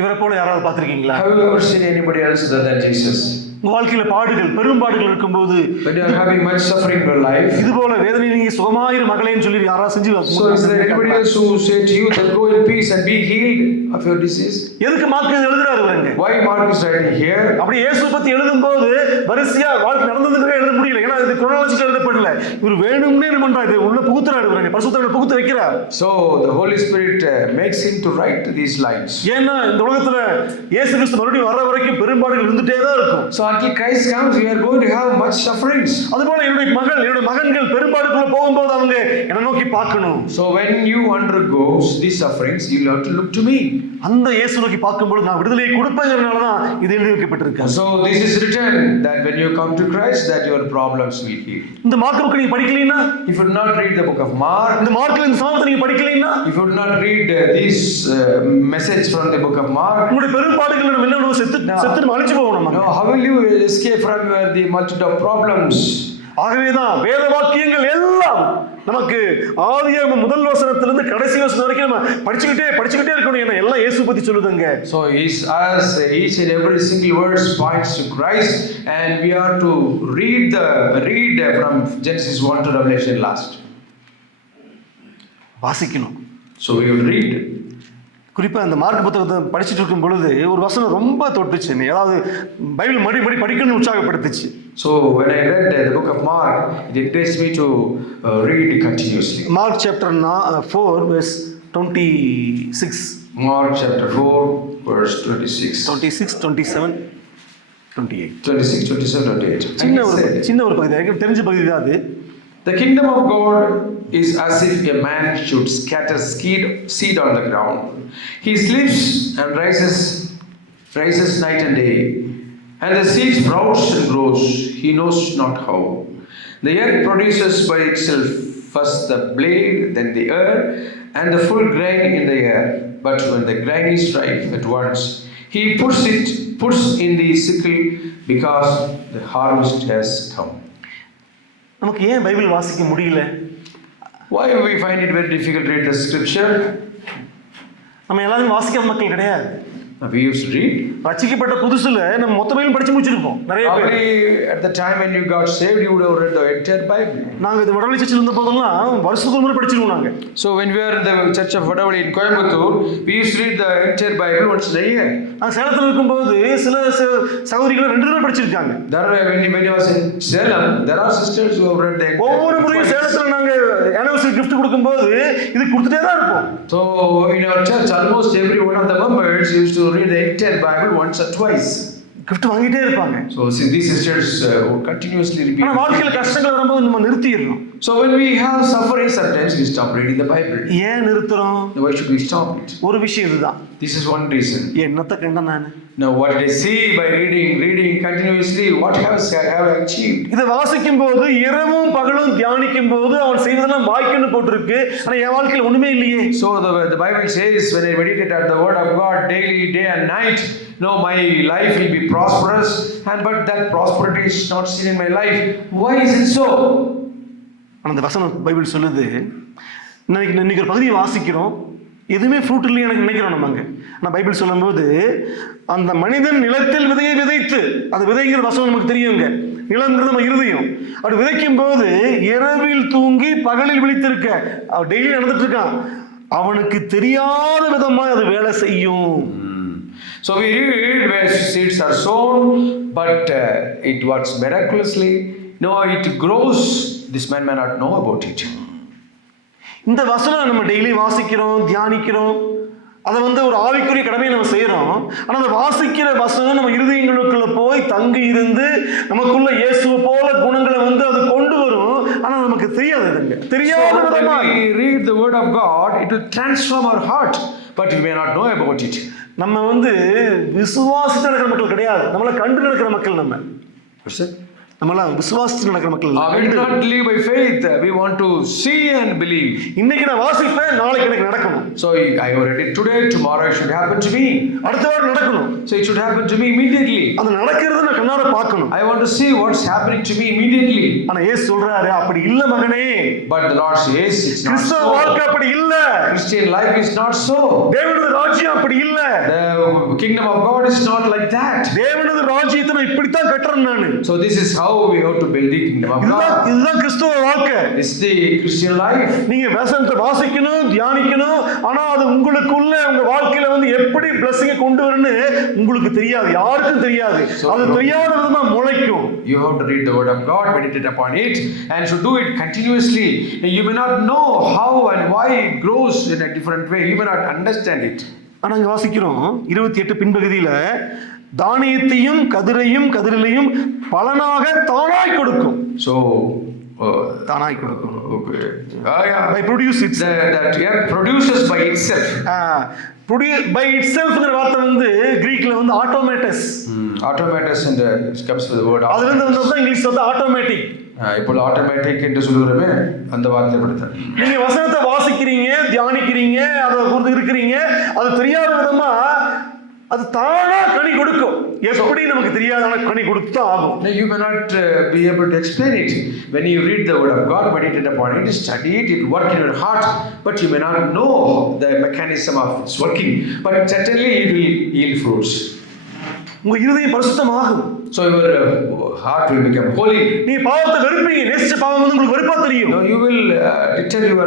இவரை போல யாராவது பார்த்திருக்கீங்களா? Have you ever seen anybody else other than Jesus? உங்க வாழ்க்கையில பாடுகள், பெரும் பாடுகள் இருக்கும்போது, when you are having much suffering in your life, இது போல வேதனை நீங்க சுகமாயிரு மகளேன்னு சொல்லி யாராவது செஞ்சு so is there anybody else who say to you that go in peace and be healed of your disease? எதுக்கு மார்க் எழுதுறாரு பாருங்க. Why Mark is writing here? அப்படி இயேசு பத்தி எழுதும்போது வரிசையா வாழ்க்கை நடந்ததுக்கு எழுத முடியல, ஏன்னா இது குரோனாலஜிக்கா எழுதப்படல. இவர் வேணும்னே என்ன பண்றாரு, உள்ள புகுத்துறாரு பாருங்க, பரிசுத்தத்தை புகுத்து வைக்கிறார். So the Holy Spirit makes him to write these lines. ஏன்னா இந்த உலகத்துல இயேசு கிறிஸ்து மறுபடியும் வர வரைக்கும் பெரும்பாடுகள் இருந்துட்டே தான் இருக்கும். So until Christ comes, we are going to have much sufferings. அதுபோல என்னுடைய மகன்கள் பெரும்பாடுக்குள்ள போகும்போது அவங்க என்ன நோக்கி பார்க்கணும். So when you undergo these sufferings, you have to look to me. அந்த இயேசு நோக்கி பார்க்கும்போது நான் விடுதலையை கொடுப்பேங்கிறதுனால தான் இது எழுதி வைக்கப்பட்டிருக்கு. So this is written that when you come to Christ, that your problems will heal. இந்த மார்க் புக் நீங்க படிக்கலைன்னா, If you do not read the book of Mark, இந்த மார்க்ல இந்த சாமத்தை நீங்க படிக்கலைன்னா, if you do not read this message from the book of Mark, உங்களுடைய பெரும்பாடுகள் நம்ம என்ன செத்து அழிச்சு போவோம் நம்ம. now how will you escape from the multitude of problems? ஆகவேதான் வேத வாக்கியங்கள் எல்லாம் நமக்கு ஆதியாகமம் முதல் வசனத்திலிருந்து கடைசி வசனம் வரைக்கும் நம்ம படிச்சுக்கிட்டே இருக்கணும். ஏன்னா எல்லாம் இயேசு பத்தி சொல்லுதுங்க. So each and every single words points to Christ, and we are to read from Genesis 1 to Revelation last. வாசிக்கணும். So we will read. குறிப்பா அந்த மார்க் புத்தகத்தை படிச்சுட்டு இருக்கும் பொழுது ஒரு வசனம் ரொம்ப தொட்டுச்சு, ஏதாவது பைபிள் மறுபடி படிக்கணும்னு உற்சாகப்படுத்துச்சு. So when I read the book of Mark, it encouraged me to read continuously. Mark chapter 4 verse 26. Mark chapter 4 verse 26. 26, 27, 28. 26, 27, 28. சின்ன ஒரு பகுதி, எனக்கு தெரிஞ்ச பகுதி தான் அது. The kingdom of God is as if a man should scatter seed on the ground. He sleeps and rises night and day, and the seed sprouts and grows, he knows not how. The earth produces by itself first the blade, then the ear, and the full grain in the ear. But when the grain is ripe at once, he puts in the sickle, because the harvest has come. நமக்கு ஏன் Bible வாசிக்க முடியல? Why do we find it very difficult to read the scripture? நம்ம எல்லாரும் வாசிக்காத மக்கள் கிடையாது. We used to read. ரட்சிக்கப்பட்ட புதுசுல நம்ம மொத்த பைபிள் படிச்சு முடிச்சிருப்போம் நிறைய பேர். Probably at the time when you got saved, you would have read the entire Bible. நாங்க இது வடவழி சர்ச்சில் இருந்த போதெல்லாம் வருஷத்துக்கு ஒரு முறை படிச்சிருவோம் நாங்க. So when we were in the church of Vadavali in Coimbatore, we used to read the entire Bible once a year. நான் சேலத்துல இருக்கும்போது சில சகோதரிகள் 2 தடவை படிச்சிருக்காங்க. When I was in Salem, there are sisters who have read the entire. ஒவ்வொரு முறையும் சேலத்துல நாங்க anniversary gift கொடுக்கும்போது இது கொடுத்துட்டே தான் இருப்போம். So in our church, almost every one of the members used to read the entire Bible once or twice. gift வாங்கிட்டே இருப்பாங்க. So these sisters would continuously repeat. ஆனா வாழ்க்கையில கஷ்டங்கள் வரும்போது நம்ம நிறுத்திடணும். So when we have suffering, sometimes we stop reading the Bible. ஏன் நிறுத்துறோம்? Why should we stop it? ஒரு விஷயம் இதுதான். This is one reason. என்னத்த கண்ட நான்? Now what did I see by reading continuously? What have I achieved? இதை வாசிக்கும் போது இரவும் பகலும் தியானிக்கும் போது அவன் செய்வதெல்லாம் வாய்க்குன்னு போட்டிருக்கு. ஆனா என் வாழ்க்கையில ஒண்ணுமே இல்லையே. So the Bible says, when I meditate at the word of God daily, day and night, no, my life will be prosperous, but that prosperity is not seen in my life. Why is it so? ஆனால் அந்த வசனம் Bible சொல்லுது, இன்னைக்கு ஒரு பகுதியை வாசிக்கிறோம், எதுவுமே fruit இல்லைன்னு எனக்கு நினைக்கிறோம் நம்ம அங்கே. ஆனால் பைபிள் சொல்லும்போது அந்த மனிதன் நிலத்தில் விதையை விதைத்து, அது விதைங்கிற வசனம் நமக்கு தெரியுங்க, நிலங்கிறது நம்ம இருதயம். அப்படி விதைக்கும் போது இரவில் தூங்கி பகலில் விழித்திருக்க அவன் டெய்லி நடந்துட்டு இருக்கான், அவனுக்கு தெரியாத விதமாக அது வேலை செய்யும். So we read where seeds are sown, but it works miraculously. No, it grows. This man may not know about it. இந்த வசனம் நம்ம டெய்லி வாசிக்கிறோம், தியானிக்கிறோம், அதை ஒரு ஆவிக்குரிய கடமையை நம்ம செய்யறோம். ஆனா அந்த வாசிக்கிற வசனம் நம்ம இருதயங்களுக்குள்ள போய் தங்கி இருந்து நமக்குள்ள இயேசுவை போல குணங்களை அது கொண்டு வரும். ஆனா நமக்கு தெரியாதுங்க, தெரியாத விதமா we read the word of God, it will transform our heart, but we may not know about it. நம்ம விசுவாசித்து நடக்கிற மக்கள் கிடையாது, நம்மளை கண்டு நடக்கிற மக்கள். நம்மளாம் விசுவாசித்து நடக்கிற மக்கள். We do not live by faith, we want to see and believe. இன்னைக்கு நான் வாசிப்பேன், நாளைக்கு எனக்கு நடக்கணும். So I read it today, tomorrow it should happen to me. அடுத்த வாரம் நடக்கணும். So it should happen to me immediately. அது நடக்கிறது நான் கண்ணார பார்க்கணும். I want to see what's happening to me immediately. ஆனா இயேசு சொல்றாரு, அப்படி இல்ல மகனே. But the Lord says it's not so. கிறிஸ்தவ வாழ்க்கை அப்படி இல்ல. Christian life is not so. தேவனுடைய ராஜ்யம் அப்படி இல்ல. The kingdom of God is not like that. தேவனுடைய ராஜ்யத்தை நான் இப்படி தான் கட்டறேன் நான். So this is how we have to build the kingdom of God. இதுதான் கிறிஸ்தவ வாழ்க்கை. It's the Christian life. நீங்க வசனத்தை வாசிக்கணும், தியானிக்கணும், ஆனா அது உங்களுக்குள்ள உங்க வாழ்க்கையில எப்படி blessing கொண்டு வரும்னு உங்களுக்கு தெரியாது, யாருக்கும் தெரியாது. அது தெரியாத விதமா முளைக்கும். You have to read the word of God, meditate upon it, and should do it continuously. You may not know how and why it grows in a different way. You may not understand it. ஆனா இங்க வாசிக்கிறோம் 28 பின்பகுதியில, தானியத்தையும் கதிரையும் கதிரிலையும் பலனாக தானாய் கொடுக்கும். So Oh, தானாய் கொடுக்கும். okay. Yeah. By produce itself. That yeah, produces by itself. By itselfங்கிற வார்த்தை வந்து கிரீக்ல வந்து ஆட்டோமேட்டஸ். Automatus and comes with the word. அதுல இருந்து வந்தது இங்கிலீஷ்ல வந்து ஆட்டோமேட்டிக். இப்போ ஆட்டோமேட்டிக் என்று சொல்லுறமே அந்த வார்த்தை படுத்த. நீங்க வசனத்தை வாசிக்கிறீங்க, தியானிக்கிறீங்க, அதை குறித்து இருக்கிறீங்க, அது தெரியாத விதமா அது தானா கனி கொடுக்கும். எப்படி நமக்கு தெரியாத கனி கொடுத்து ஆகும். You may not be able to explain it. When you read the word of God, meditate upon it, study it, it work in your heart, but you may not know the mechanism of its working. But certainly it will yield fruits. உங்க இருதயம் பரிசுத்தமாகும். So your heart will become holy. நீ பாவத்தை வெறுப்பீங்க. நேசிச்ச பாவம் வந்து உங்களுக்கு வெறுப்பா தெரியும். No, you will deter your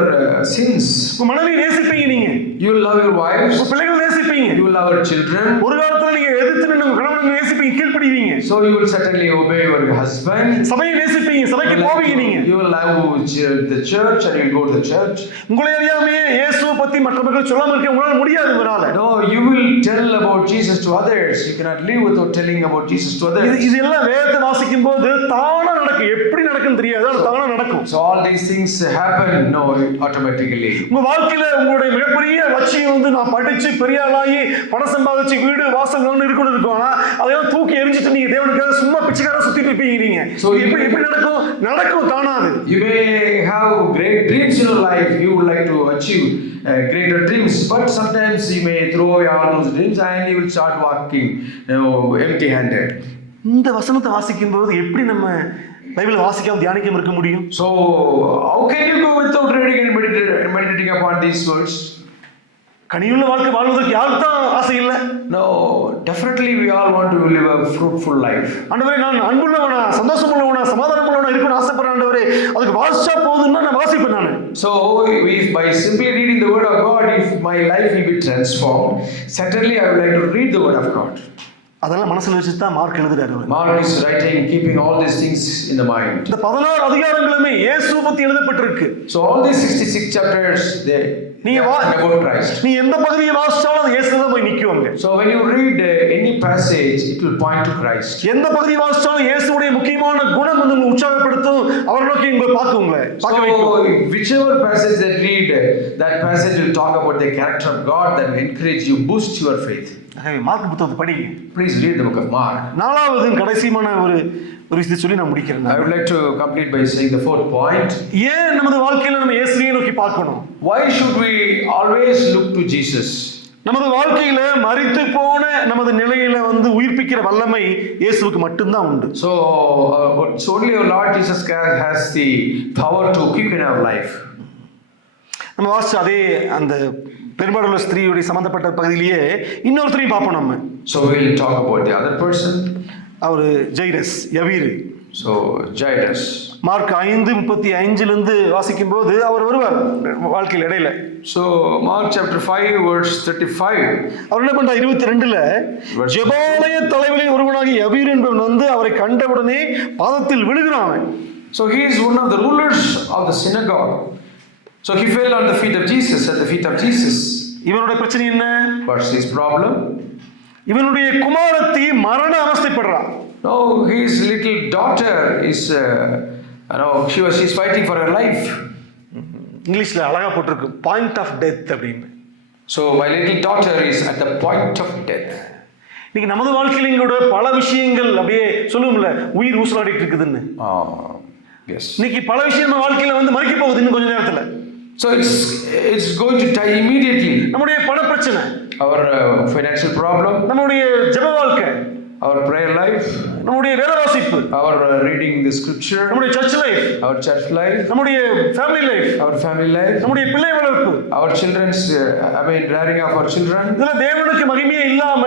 sins. உங்க மனைவியை நேசிப்பீங்க நீங்க. You will love your wives. உங்க பிள்ளைகளை நேசிப்பீங்க. You will love your children. ஒரு காலத்துல நீங்க எதிர்த்து நின்னு உங்க கணவனை நேசிப்பீங்க, கீழ்ப்படிவீங்க. So you will certainly obey your husband. சபையை நேசிப்பீங்க, சபைக்கு போவீங்க நீங்க. You will love the church and you will go to the church. உங்களை அறியாமையே இயேசுவை பத்தி மற்றவர்கள் சொல்லாம இருக்க உங்களால முடியாது உங்களால. No, you will tell about Jesus to others. You cannot live without telling about Jesus to others. இது எல்லாம் வேதத்தை வாசிக்கும் போது தானா நடக்கும். எப்படி நடக்கும்னு தெரியாது, அது தானா நடக்கும். So all these things happen automatically. உங்க வாழ்க்கையில உங்களுடைய மிகப்பெரிய லட்சியம் வந்து நான் படிச்சு பெரிய ஆளாகி பணம் சம்பாதிச்சு வீடு வாசல் இருக்கணும் இருக்கும். ஆனா அதெல்லாம் தூக்கி எரிஞ்சிட்டு நீங்க தேவனுக்காக சும்மா பிச்சைக்கார சுத்திட்டு இருப்பீங்க நீங்க. So எப்படி நடக்கும் தானாது. You may have great dreams in your life. You would like to achieve greater dreams, but sometimes you may throw away all those dreams and you will start walking empty handed. இந்த வசனத்தை வாசிக்கும் போது எப்படி நம்ம பைபிளை வாசிக்காம தியானிக்காம இருக்க முடியும்? So how can you go without reading and meditating upon these words? கனியுள்ள வாழ்க்கை வாழ்வதற்கு யாருக்கு தான் ஆசை இல்லை? No, definitely we all want to live a fruitful life. ஆண்டவரே, நான் அன்புள்ளவனா, சந்தோஷமுள்ளவனா, சமாதானமுள்ளவனா இருக்கணும்னு ஆசைப்படுறேன் ஆண்டவரே. அதுக்கு வாசிச்சா போதும்னா நான் வாசிப்பேன் நான். So if by simply reading the word of God, if my life will be transformed, certainly I would like to read the word of God. அதெல்லாம் மனசுல வச்சு தான் மார்க் எழுதுறாரு. Mark is writing, keeping all these things in the mind. இந்த 16 அதிகாரங்களுமே இயேசு பத்தி எழுதப்பட்டிருக்கு. So all these 66 chapters, they about Christ. நீ எந்த பகுதியை வாசிச்சாலும் இயேசுல தான் போய் நிக்குவாங்க. So when you read any passage, it will point to Christ. எந்த பகுதியை வாசிச்சாலும் இயேசுவுடைய முக்கியமான குணம் வந்து உங்களை உற்சாகப்படுத்தும், அவரை நோக்கி உங்களை பார்க்க வைக்கும். So whichever passage they read, that passage will talk about the character of God that will encourage you, boost your faith. Mark புத்தகத்தை படிங்க. Please read the book of Mark. நாலாவது கடைசியான ஒரு விஷயத்தை சொல்லி நான் முடிக்கிறேன். I would like to complete by saying the fourth point. ஏன் நமது வாழ்க்கையில நம்ம இயேசுவை நோக்கி பார்க்கணும்? Why should we always look to Jesus? நமது வாழ்க்கையில மரித்து போன நமது நிலையில வந்து உயிர்ப்பிக்கிற வல்லமை இயேசுவுக்கு மட்டும்தான் உண்டு. So only our Lord Jesus Christ has the power to quicken our life. நம்ம வாசிச்ச அதே அந்த பெரும்பாலுள்ள ஸ்திரீயுடைய சம்பந்தப்பட்ட பகுதியிலேயே இன்னொருத்தரையும் பார்ப்போம் நம்ம. So we will talk about the other person. அவரு ஜைரஸ், யவீரு. So Jairus. மார்க் 5:35 வாசிக்கும் போது அவர் வருவார் வாழ்க்கையில் இடையில. So Mark chapter 5 verse 35. அவர் என்ன பண்றார்? 22ல ஜெபாலய தலைவரில் ஒருவனாகிய யவீரு என்பவன் வந்து அவரை கண்டவுடனே பாதத்தில் விழுகிறான். So he is one of the rulers of the synagogue. So he fell on the feet of Jesus, at the feet of Jesus. இவனுடைய பிரச்சனை என்ன? What's his problem? இவனுடைய குமாரத்தி மரண அவஸ்தைப்படுறா. No, his little daughter is she's fighting for her life. இங்கிலீஷ்ல அழகா போட்டிருக்கு point of death அப்படின்னு. So my little daughter is at the point of death. இன்னைக்கு நமது வாழ்க்கையில எங்களோட பல விஷயங்கள் அப்படியே சொல்லுவோம்ல உயிர் ஊசலாடிட்டு இருக்குதுன்னு. Yes. இன்னைக்கு பல விஷயம் நம்ம வாழ்க்கையில வந்து மறிக்க போகுது இன்னும் கொஞ்ச நேரத்துல. So it's going to die immediately. நம்முடைய பண பிரச்சனை, our financial problem, நம்முடைய ஜெப வாழ்க்கை, our prayer life, நம்முடைய வேத வாசிப்பு, our reading the scripture, நம்முடைய church life, our church life, நம்முடைய family life, our family life, நம்முடைய பிள்ளை வளர்ப்பு, our children's rearing of our children. இதுல தேவனுக்கு மகிமையே இல்லாம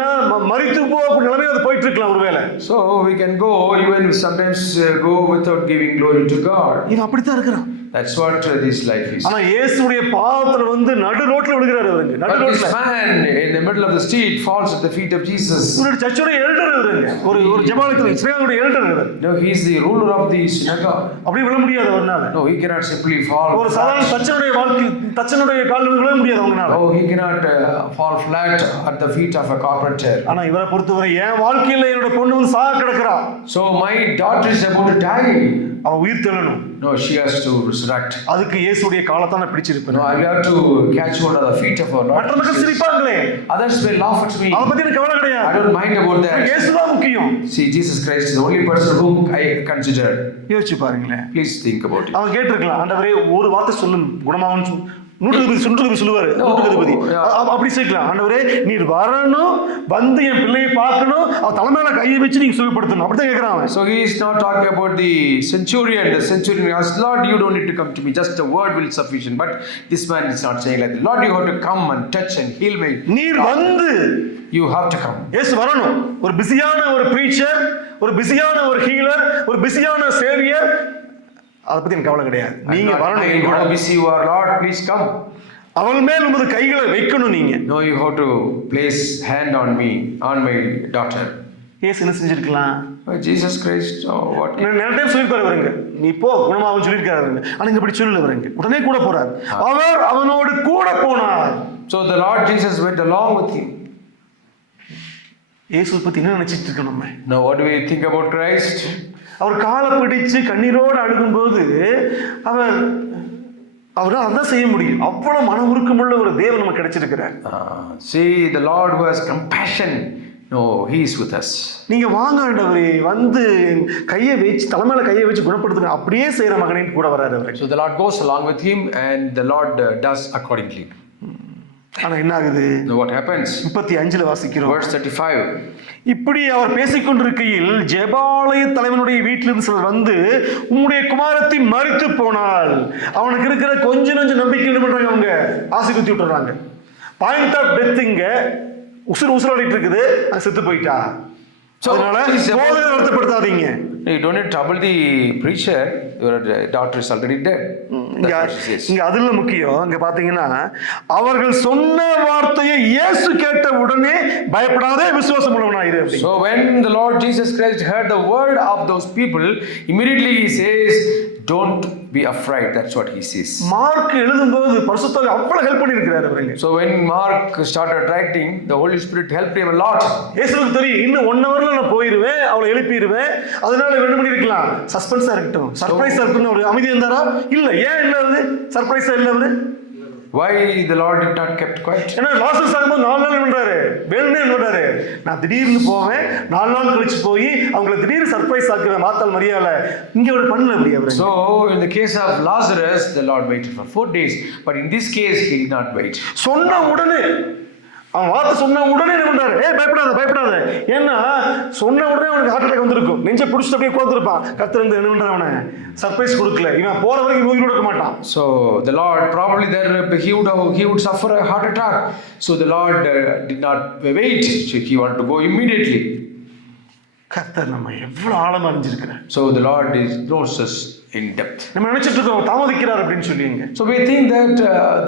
மரித்து போக நிலைமையில அது போயிட்டு இருக்கலாம் ஒருவேளை. So we can go even sometimes go without giving glory to God. இது அப்படித்தான் இருக்கிறான். That's what this life is. ஆனா இயேசுவுடைய பாதத்துல வந்து நடு ரோட்ல விழுகிறாரு அவரு. நடு But this ரோட்ல man in the middle of the street falls at the feet of Jesus. இவருடைய சர்ச்சோட எல்டர் அவருங்க. ஒரு ஜெபாலயத்துல இஸ்ரவேலுடைய எல்டர் அவரு. No, he is the ruler of the synagogue. அப்படி விழ முடியாது அவர்னால. No, he cannot simply fall. ஒரு சாதாரண தச்சனுடைய கால்ல விழ முடியாது அவங்கனால. No, he cannot fall flat at the feet of a carpenter. ஆனா இவரை பொறுத்தவரை என் வாழ்க்கையில என்னோட பொண்ணு வந்து சாக கிடக்குறா. So my daughter is about to die. அவ உயிர் தெழணும். No, she has to resurrect. அதுக்கு இயேசுடைய காலத்தை நான் பிடிச்சிருப்பேன். No, I will have to catch hold of the feet of our Lord. மற்ற மக்கள் சிரிப்பாங்களே, Others will laugh at me. அதை பத்தி எனக்கு கவலை I கிடையாது. don't mind about that. இயேசுதான் முக்கியம். See, Jesus Christ is the only person whom I consider. யோசிச்சு பாருங்களேன். Please think about it. அவன் கேட்டிருக்கலாம், ஆண்டவரே ஒரு வார்த்தை சொல்லும் குணமாகும். 100 சொல்லுவாரு. 100 அப்படி சேர்க்கலாம். ஆண்டவரே நீர் வரணும், வந்து என் பிள்ளையை பார்க்கணும், அவ தலைமையில கையை வச்சு நீங்க சுகப்படுத்தணும். அப்படிதான் கேட்கிறான். So he is not talking about the centurion. The centurion asked, Lord, you don't need to come to me. Just a word will sufficient. But this man is not saying like that. Lord, you have to come and touch and heal me. நீர் வந்து You have to come. இயேசு வரணும். ஒரு பிஸியான ஒரு preacher, ஒரு பிஸியான ஒரு ஹீலர், ஒரு பிஸியான சேவியர், அதை பத்தி எனக்கு கவலை கிடையாது. நீங்க வரணும். I want to see you, our Lord. Please come. அவள் மேல் உமது கைகளை வைக்கணும் நீங்க. No, you have to place hand on me, on my daughter. இயேசு என்ன செஞ்சிருக்கலாம்? Jesus Christ, oh, what? நிறைய டைம் சொல்லிருப்பாரு வருங்க, நீ போ குணமாகும் சொல்லியிருக்காரு. ஆனா இங்க இப்படி சொல்லல வருங்க, உடனே கூட போறார். அவர் அவனோடு கூட போனார். So the Lord Jesus went along with him. இயேசு பத்தி என்ன நினைச்சிட்டு இருக்கோம் நம்ம? Now what do we think about Christ? அவர் காலை பிடிச்சு கண்ணீரோடு அழுகும்போது அவரால் அதான் செய்ய முடியும். அவ்வளவு மன உருக்கமுள்ள ஒரு தேவன் நமக்கு கிடைச்சிருக்கிறார். See, the Lord who has compassion. No, he is with us. நீங்க வாங்க ஆண்டவரே, வந்து கையை வச்சு தலைமையில கையை வச்சு குணப்படுத்துங்க, அப்படியே செய்யற மகனின் கூட வராரு அவரு. So the Lord goes along with him and the Lord does accordingly. ஆனா என்ன ஆகுது? Now what happens? 35 வாசிக்கிறோம். Verse 35. இப்படி அவர் பேசிக்கொண்டிருக்கையில் ஜெபாலய தலைவனுடைய வீட்டிலிருந்து சிலர் வந்து, உம்முடைய குமாரத்தை மரித்து போனால், அவனுக்கு இருக்கிற கொஞ்சம் நம்பிக்கை என்ன பண்றாங்க, அவங்க ஆசை குத்தி விட்டுறாங்க. பாயிண்ட் ஆஃப் டெத்துங்க, உசுராடிட்டு இருக்குது, அது செத்து போயிட்டா. அதனால போதகரை வருத்தப்படுத்தாதீங்க. You don't need to trouble the preacher. Your daughter is already dead. இங்க அதுல முக்கியம். இங்க பாத்தீங்கன்னா, அவர்கள் சொன்ன வார்த்தையை இயேசு கேட்ட உடனே பயப்படாதே விசுவாசம் உள்ளவனாயிரு. So when the Lord Jesus Christ heard the word of those people, immediately he says, don't be afraid. That's what he says. Mark எழுதும்போது பரிசுத்தாவி அவ்வளவு ஹெல்ப் பண்ணிருக்கிறாரு அவருக்கு. So when Mark started writing, the Holy Spirit helped him a lot. இயேசுவுக்கு தெரியும், இன்னும் 1 hourல நான் போயிருவேன், அவளை எழுப்பிடுவேன். அதனால என்ன பண்ணிருக்கலாம், சஸ்பென்ஸா இருக்கட்டும், சர்ப்ரைஸா இருக்கட்டும். ஒரு அமைதி இருந்தாரா? இல்ல. ஏன் இல்ல? அது சர்ப்ரைஸா இல்ல. அது Why the Lord did not kept quiet? ஏன்னா லாசரஸ் ஆகும்போது 4 நாள் நின்றாரு, வேணும்னே நின்றாரு. நான் திடீர்னு போவேன், 4 நாள் கழிச்சு போய் அவங்களை திடீர்னு சர்ப்ரைஸ் ஆக்குவேன், மாத்தால் மரியாதை. இங்க ஒரு பண்ணல அப்படி அவரு. So in the case of Lazarus, the Lord waited for 4 days, but in this case he did not wait. சொன்ன உடனே, அவன் வார்த்தை சொன்ன உடனே என்ன பண்றாரு? பயப்படாத. ஏன்னா சொன்ன உடனே அவனுக்கு ஹார்ட் அட்டாக் வந்திருக்கும், நெஞ்சை பிடிச்சிட்டு அப்படியே உட்கார்ந்துருப்பான். கர்த்தர் வந்து என்ன பண்றாரு, அவனை சர்ப்ரைஸ் கொடுக்கல. இவன் போற வரைக்கும் உயிரோட இருக்க மாட்டான். So the Lord probably there he would suffer a heart attack. So the Lord did not wait. So he wanted to go immediately. கர்த்தர் நம்ம எவ்வளவு ஆழமா அறிஞ்சிருக்கிறார். So the Lord knows us in depth. நம்ம நினைச்சிட்டு இருக்கோம் தாமதிக்கிறார் அப்படின்னு சொல்லிங்க. So we think that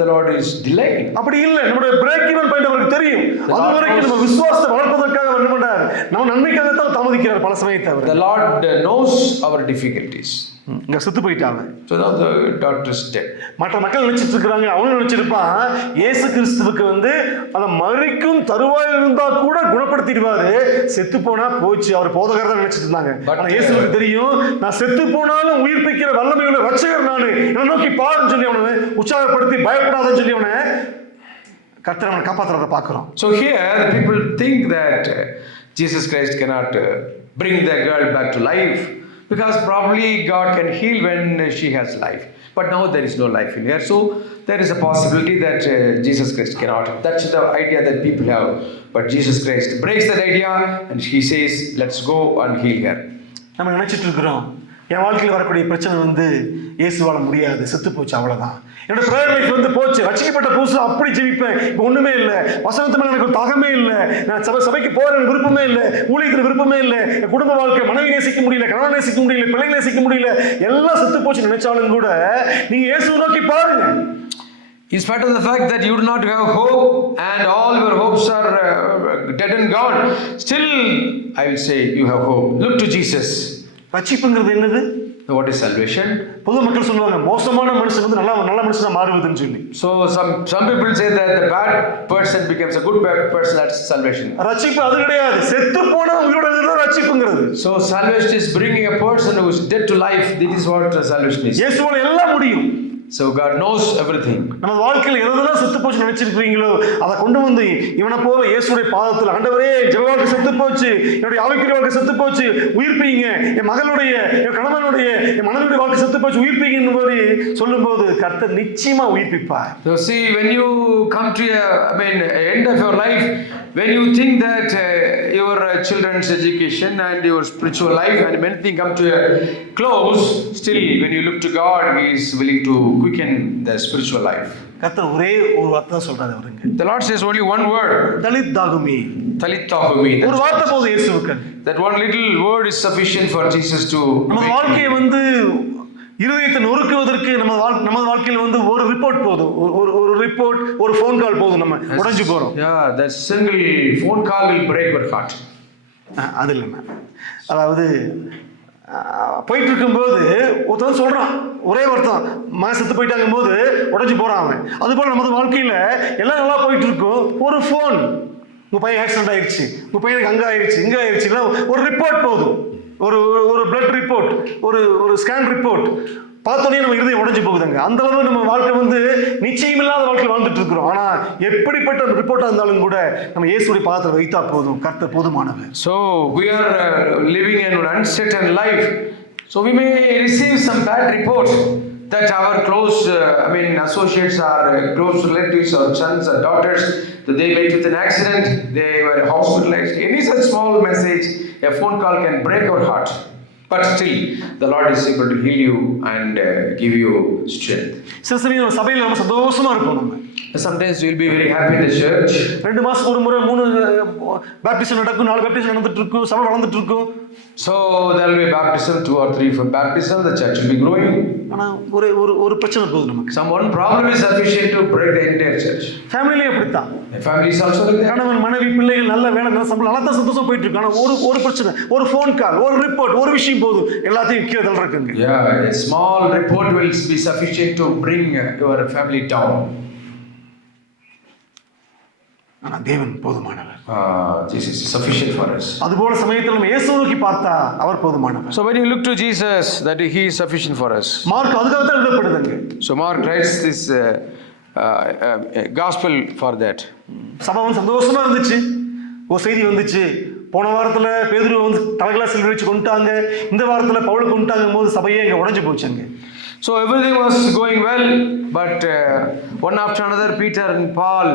the Lord is delaying. அப்படி இல்ல. நம்மளுடைய பிரேக் ஈவன் பாயிண்ட் அவருக்கு தெரியும். அது வரைக்கும் நம்ம விசுவாசத்தை வளர்ப்பதற்காக அவர் என்ன பண்றார், நம்ம நன்மைக்காக தான் தாமதிக்கிறார் பல சமயத்தை அவர். The Lord knows our difficulties. இங்க செத்து போயிட்டாங்க. So now the doctor is dead. மற்ற மக்கள் நினைச்சிட்டு இருக்காங்க, அவனும் நினைச்சிருப்பான், இயேசு கிறிஸ்துவுக்கு வந்து அந்த மரிக்கும் தருவாயில் இருந்தா கூட குணப்படுத்திடுவாரு, செத்து போனா போச்சு, அவர் போதகர் தான் நினைச்சிட்டு இருந்தாங்க. ஆனா இயேசுவுக்கு தெரியும், நான் செத்து போனாலும் உயிர்ப்பிக்கிற வல்லமையுள்ள ரட்சகர் நானு, என்னை நோக்கி பாருன்னு சொல்லி அவனை உற்சாகப்படுத்தி பயப்படாதன்னு சொல்லி அவனை கர்த்தர் அவனை காப்பாற்றுறத பார்க்கிறோம். So here the people think that Jesus Christ cannot bring the girl back to life, because probably God can heal when she has life. But now there is no life in her. So there is a possibility that Jesus Christ cannot. That's the idea that people have. But Jesus Christ breaks that idea and he says, let's go and heal her. நம்ம நினைச்சிட்டு இருக்கிறோம், என் வாழ்க்கையில் வரக்கூடிய பிரச்சனை வந்து இயேசுவால முடியாது, செத்து போச்சு, அவ்வளவுதான். என்னோட பிரேயர் லைஃப் வந்து போச்சு, ரட்சிக்கப்பட்ட புதுசுல அப்படி ஜெபிப்பேன், இப்போ ஒண்ணுமே இல்லை, வசனத்து மேல எனக்கு ஒரு தாகமே இல்லை, நான் சபைக்கு போற விருப்பமே இல்லை, ஊழியத்துக்கு விருப்பமே இல்லை, என் குடும்ப வாழ்க்கை, மனைவி நேசிக்க முடியல, கணவன் நேசிக்க முடியல, பிள்ளைகளை நேசிக்க முடியல, எல்லாம் செத்து போச்சு நினைச்சாலும் கூட நீங்க இயேசுவை நோக்கி பாருங்க. In spite of the fact that you do not have hope and all your hopes are dead and gone, still I will say you have hope. Look to Jesus. ரட்சிப்புங்கிறது என்னது? Now, what is salvation? பொது மக்கள் சொல்லுவாங்க மோசமான மனுஷன் வந்து நல்ல மனுஷனா மாறுவதுன்னு சொல்லி. So some people say that the bad person becomes a good person. That's salvation. ரட்சிப்பு அது கிடையாது. செத்து போனா உங்களோட இதுதான் ரட்சிப்புங்கிறது. So salvation is bringing a person who is dead to life. This is what salvation is. இயேசுவால எல்லாம் முடியும். So God knows everything. நம்ம வாழ்க்கையில் எதெல்லாம் செத்து போச்சு நினைச்சிருக்கீங்களோ அதை கொண்டு வந்து இவனை போல இயேசுடைய பாதத்தில், ஆண்டவரே ஜெப வாழ்க்கை செத்து போச்சு, என்னுடைய ஆவிக்குரிய வாழ்க்கை செத்து போச்சு, உயிர்ப்பீங்க, என் மகளுடைய என் கணவனுடைய என் மனைவியுடைய வாழ்க்கை செத்து போச்சு, உயிர்ப்பீங்கன்னு போது சொல்லும்போது கர்த்தர் நிச்சயமா உயிர்ப்பிப்பார். So see, when you come to end of your life, when you think that your children's education and your spiritual life and many things come to a close, still when you look to God, He is willing to quicken the spiritual life. கர்த்தர் ஒரே ஒரு வார்த்தை தான் சொல்றாரு அவருங்க. The Lord says only one word. தலித்தாகுமி. தலித்தாகுமி. ஒரு வார்த்தை போதும் இயேசுவுக்கு. That one little word is sufficient for Jesus to. நம்ம வாழ்க்கையை வந்து இருதயத்தை நொறுக்குவதற்கு நம்ம வாழ்க்கையில் வந்து ஒரு ரிப்போர்ட் போதும், ஒரு ரிப்போர்ட், ஒரு ஃபோன் கால் போதும், நம்ம உடைஞ்சு போறோம். Yeah, that single phone call will break your heart. அது இல்லைண்ணா, அதாவது போயிட்டு இருக்கும்போது ஒருத்தன் சொல்றான் ஒரே ஒருத்தன் செத்து போயிட்டாங்க போது உடஞ்சி போறான் அவன். அது போல நமது வாழ்க்கையில எல்லாம் நல்லா போயிட்டு இருக்கும், ஒரு ஃபோன், உங்க பையன் ஆக்சிடென்ட் ஆயிடுச்சு, உங்க பையனுக்கு அங்க ஆயிடுச்சு இங்க ஆயிடுச்சு, ஒரு ரிப்போர்ட் போதும், ஒரு பிளட் ரிப்போர்ட், ஒரு ஸ்கேன் ரிப்போர்ட் பார்த்தோன்னே நம்ம இருதயம் உடைஞ்சு போகுதுங்க. அந்த அளவு நம்ம வாழ்க்கை வந்து நிச்சயமில்லாத வாழ்க்கையில் வாழ்ந்துட்டு இருக்கிறோம். ஆனா எப்படிப்பட்ட ரிப்போர்ட்டா இருந்தாலும் கூட நம்ம இயேசுடைய பாதத்தில் வைத்தா போதும், கர்த்தர் போதுமானவர். So we are living in an uncertain life. So we may receive some bad reports that our close associates or close relatives or sons or daughters, that they met with an accident, they were hospitalized. Any such small message, a phone call can break our heart. But still, the Lord is able to heal you and give you strength. சில சமயம் சபையில் நம்ம சந்தோஷமா இருப்போம். நம்ம sometimes you will be very happy in the church. 2 மாசத்துக்கு ஒரு முறை 3 பேப்டிசம் நடக்கும், 4 பேப்டிசம் நடந்துட்டு இருக்கும், சபை வளர்ந்துட்டு இருக்கும். So there will be baptism, 2 or 3 for baptism, the church will be growing. ஆனா ஒரு பிரச்சனை போகுது நமக்கு. One problem is sufficient to break the entire church. ஃபேமிலியே அப்படித்தான். The family is also like that. கணவன் மனைவி பிள்ளைகள் நல்ல வேலை நல்ல சம்பளம் நல்லா சந்தோஷம் போயிட்டு இருக்கு. ஆனா ஒரு பிரச்சனை, ஒரு ஃபோன் கால், ஒரு ரிப்போர்ட், ஒரு விஷயம் போதும் எல்லாத்தையும் கீழே தள்ளுறதுங்க. Yeah, a small report will be sufficient to bring your family down. ஆனா தேவன் போதுமானவர். Jesus is sufficient for us. அதுபோல சமயத்தில் நம்ம இயேசுவை நோக்கி பார்த்தா அவர் போதுமானவர். So when you look to Jesus, that he is sufficient for us. Mark அதுக்காக தான் எழுதப்படுதுங்க. So Mark writes this gospel for that. சபை சந்தோஷமா இருந்துச்சு, ஒரு செய்தி வந்துச்சு, போன வாரத்துல பேதுரு வந்து தலைகளாசில் வச்சு கொண்டுட்டாங்க, இந்த வாரத்துல பவுல் கொண்டுட்டாங்க போது சபையே இங்க உடைஞ்சு போச்சுங்க. So everything was going well, but one after another, Peter and Paul,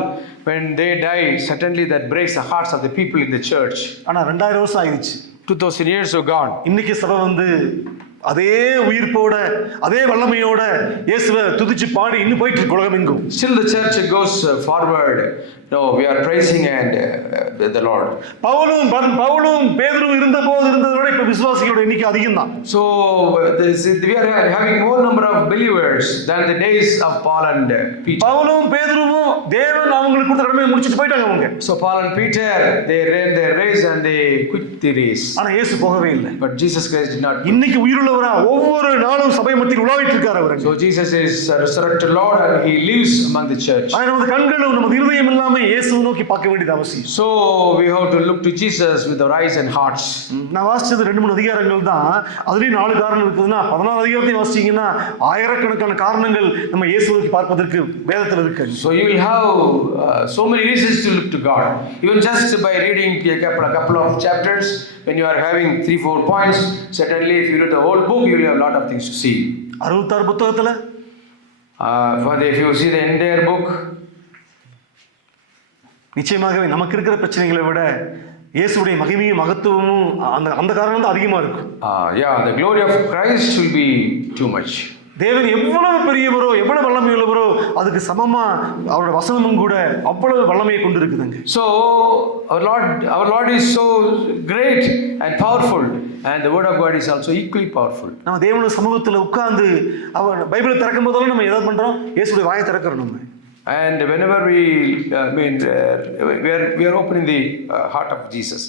when they die, certainly that breaks the hearts of the people in the church. ஆனா 2000 வருஷம் ஆயிடுச்சு, 2000 years are gone. இன்னைக்கு சபை வந்து அதே உயிர்ப்போட அதே வல்லமையோட இயேசுவை துதிச்சு பாடி இன்னும் போயிட்டு இருக்கு உலகம் எங்கும். Still the church goes forward. No, we are praising and the Lord. பவுலும் பேதுருவும் இருந்தபோது இருந்ததோட இப்ப விசுவாசிகளோட எண்ணிக்கை அதிகம் தான். So we are having more number of believers than the days of Paul and Peter. பவுலும் பேதுருவும் தேவன் அவங்களுக்கு கொடுத்த கடமையை முடிச்சிட்டு போயிட்டாங்க அவங்க. So Paul and Peter, they ran their race and they quit the race. ஆனா இயேசு போகவே இல்லை. But Jesus Christ did not. இன்னைக்கு உயிருள்ளவரா ஒவ்வொரு நாளும் சபை மத்தியில் உலாவிட்டு இருக்கார் அவர். So Jesus is a resurrected Lord and he lives among the church. ஆனா நம்ம கண்களும் நம்ம இருதயம் இல்லாம இயேசுவை நோக்கி பார்க்க வேண்டியது அவசியம். So we have to look to Jesus with our eyes and hearts. நான் வாசிச்சது 2-3 அதிகாரங்கள் தான், அதுலயும் 4 காரணம் இருக்குதுன்னா 14 அதிகாரத்தையும் வாசிச்சீங்கன்னா ஆயிரக்கணக்கான காரணங்கள் நம்ம இயேசுவை நோக்கி பார்ப்பதற்கு வேதத்தில் இருக்கு. So you will have so many reasons to look to God. Even just by reading a couple of chapters, when you are having 3-4 points, certainly if you read the whole book, you will have a lot of things to see. 66 புத்தகத்துல if you see the entire book, நிச்சயமாகவே நமக்கு இருக்கிற பிரச்சனைகளை விட இயேசுவுடைய மகிமையும் மகத்துவமும் அந்த காரணம் தான் அதிகமா இருக்கும். The glory of Christ will be too much. தேவன் எவ்வளவு பெரியவரோ எவ்வளவு வல்லமை உள்ளவரோ அதுக்கு சமமா அவருடைய வசனமும் கூட அவ்வளவு வல்லமையை கொண்டு இருக்குதுங்க. So our Lord is so great and powerful and the word of God is also equally powerful. நம்ம தேவனுடைய சமூகத்துல உட்கார்ந்து அவர் பைபிளை திறக்கும் போதெல்லாம் நம்ம என்ன பண்றோம்? இயேசுவுடைய வாயை திறக்கிறோம் நம்ம. And whenever we are opening the heart of Jesus.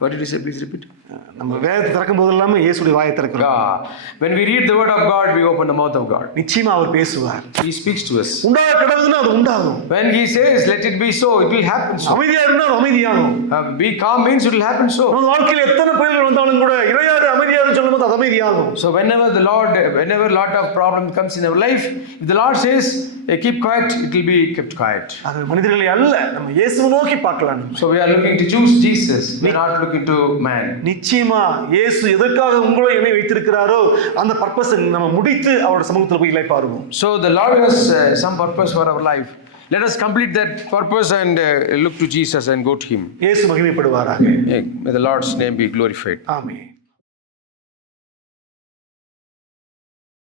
What did you say? Please repeat. நம்ம வேதத்தை திறக்கும் போது எல்லாமே இயேசுடைய வாயை திறக்கிறோம். When we read the word of God, we open the mouth of God. நிச்சயமா அவர் பேசுவார். He speaks to us. உண்டாக கடவுதுன்னா அது உண்டாகும். When he says, let it be so, it will happen so. அமைதியா இருந்தா அது அமைதியாகும். Be calm means it will happen so. நம்ம வாழ்க்கையில எத்தனை புயல்கள் வந்தாலும் கூட இறையாறு அமைதியாரு சொல்லும்போது அது அமைதியாகும். So whenever lot of problem comes in our life, if the Lord says, keep quiet, it will be kept quiet. அது மனிதர்களை அல்ல, நம்ம இயேசுவை நோக்கி பார்க்கலாம். So we are looking to choose Jesus. We are not looking to man. நிச்சயமா இயேசு எதற்காக உங்களை என்னை வைத்திருக்கிறாரோ அந்த பர்பஸ் நம்ம முடித்து அவருடைய சமூகத்தில் போய் இளைப்பாருவோம். So the Lord has some purpose for our life. Let us complete that purpose and look to Jesus and go to him. இயேசு மகிமைப்படுவாராக. May the Lord's name be glorified. Amen.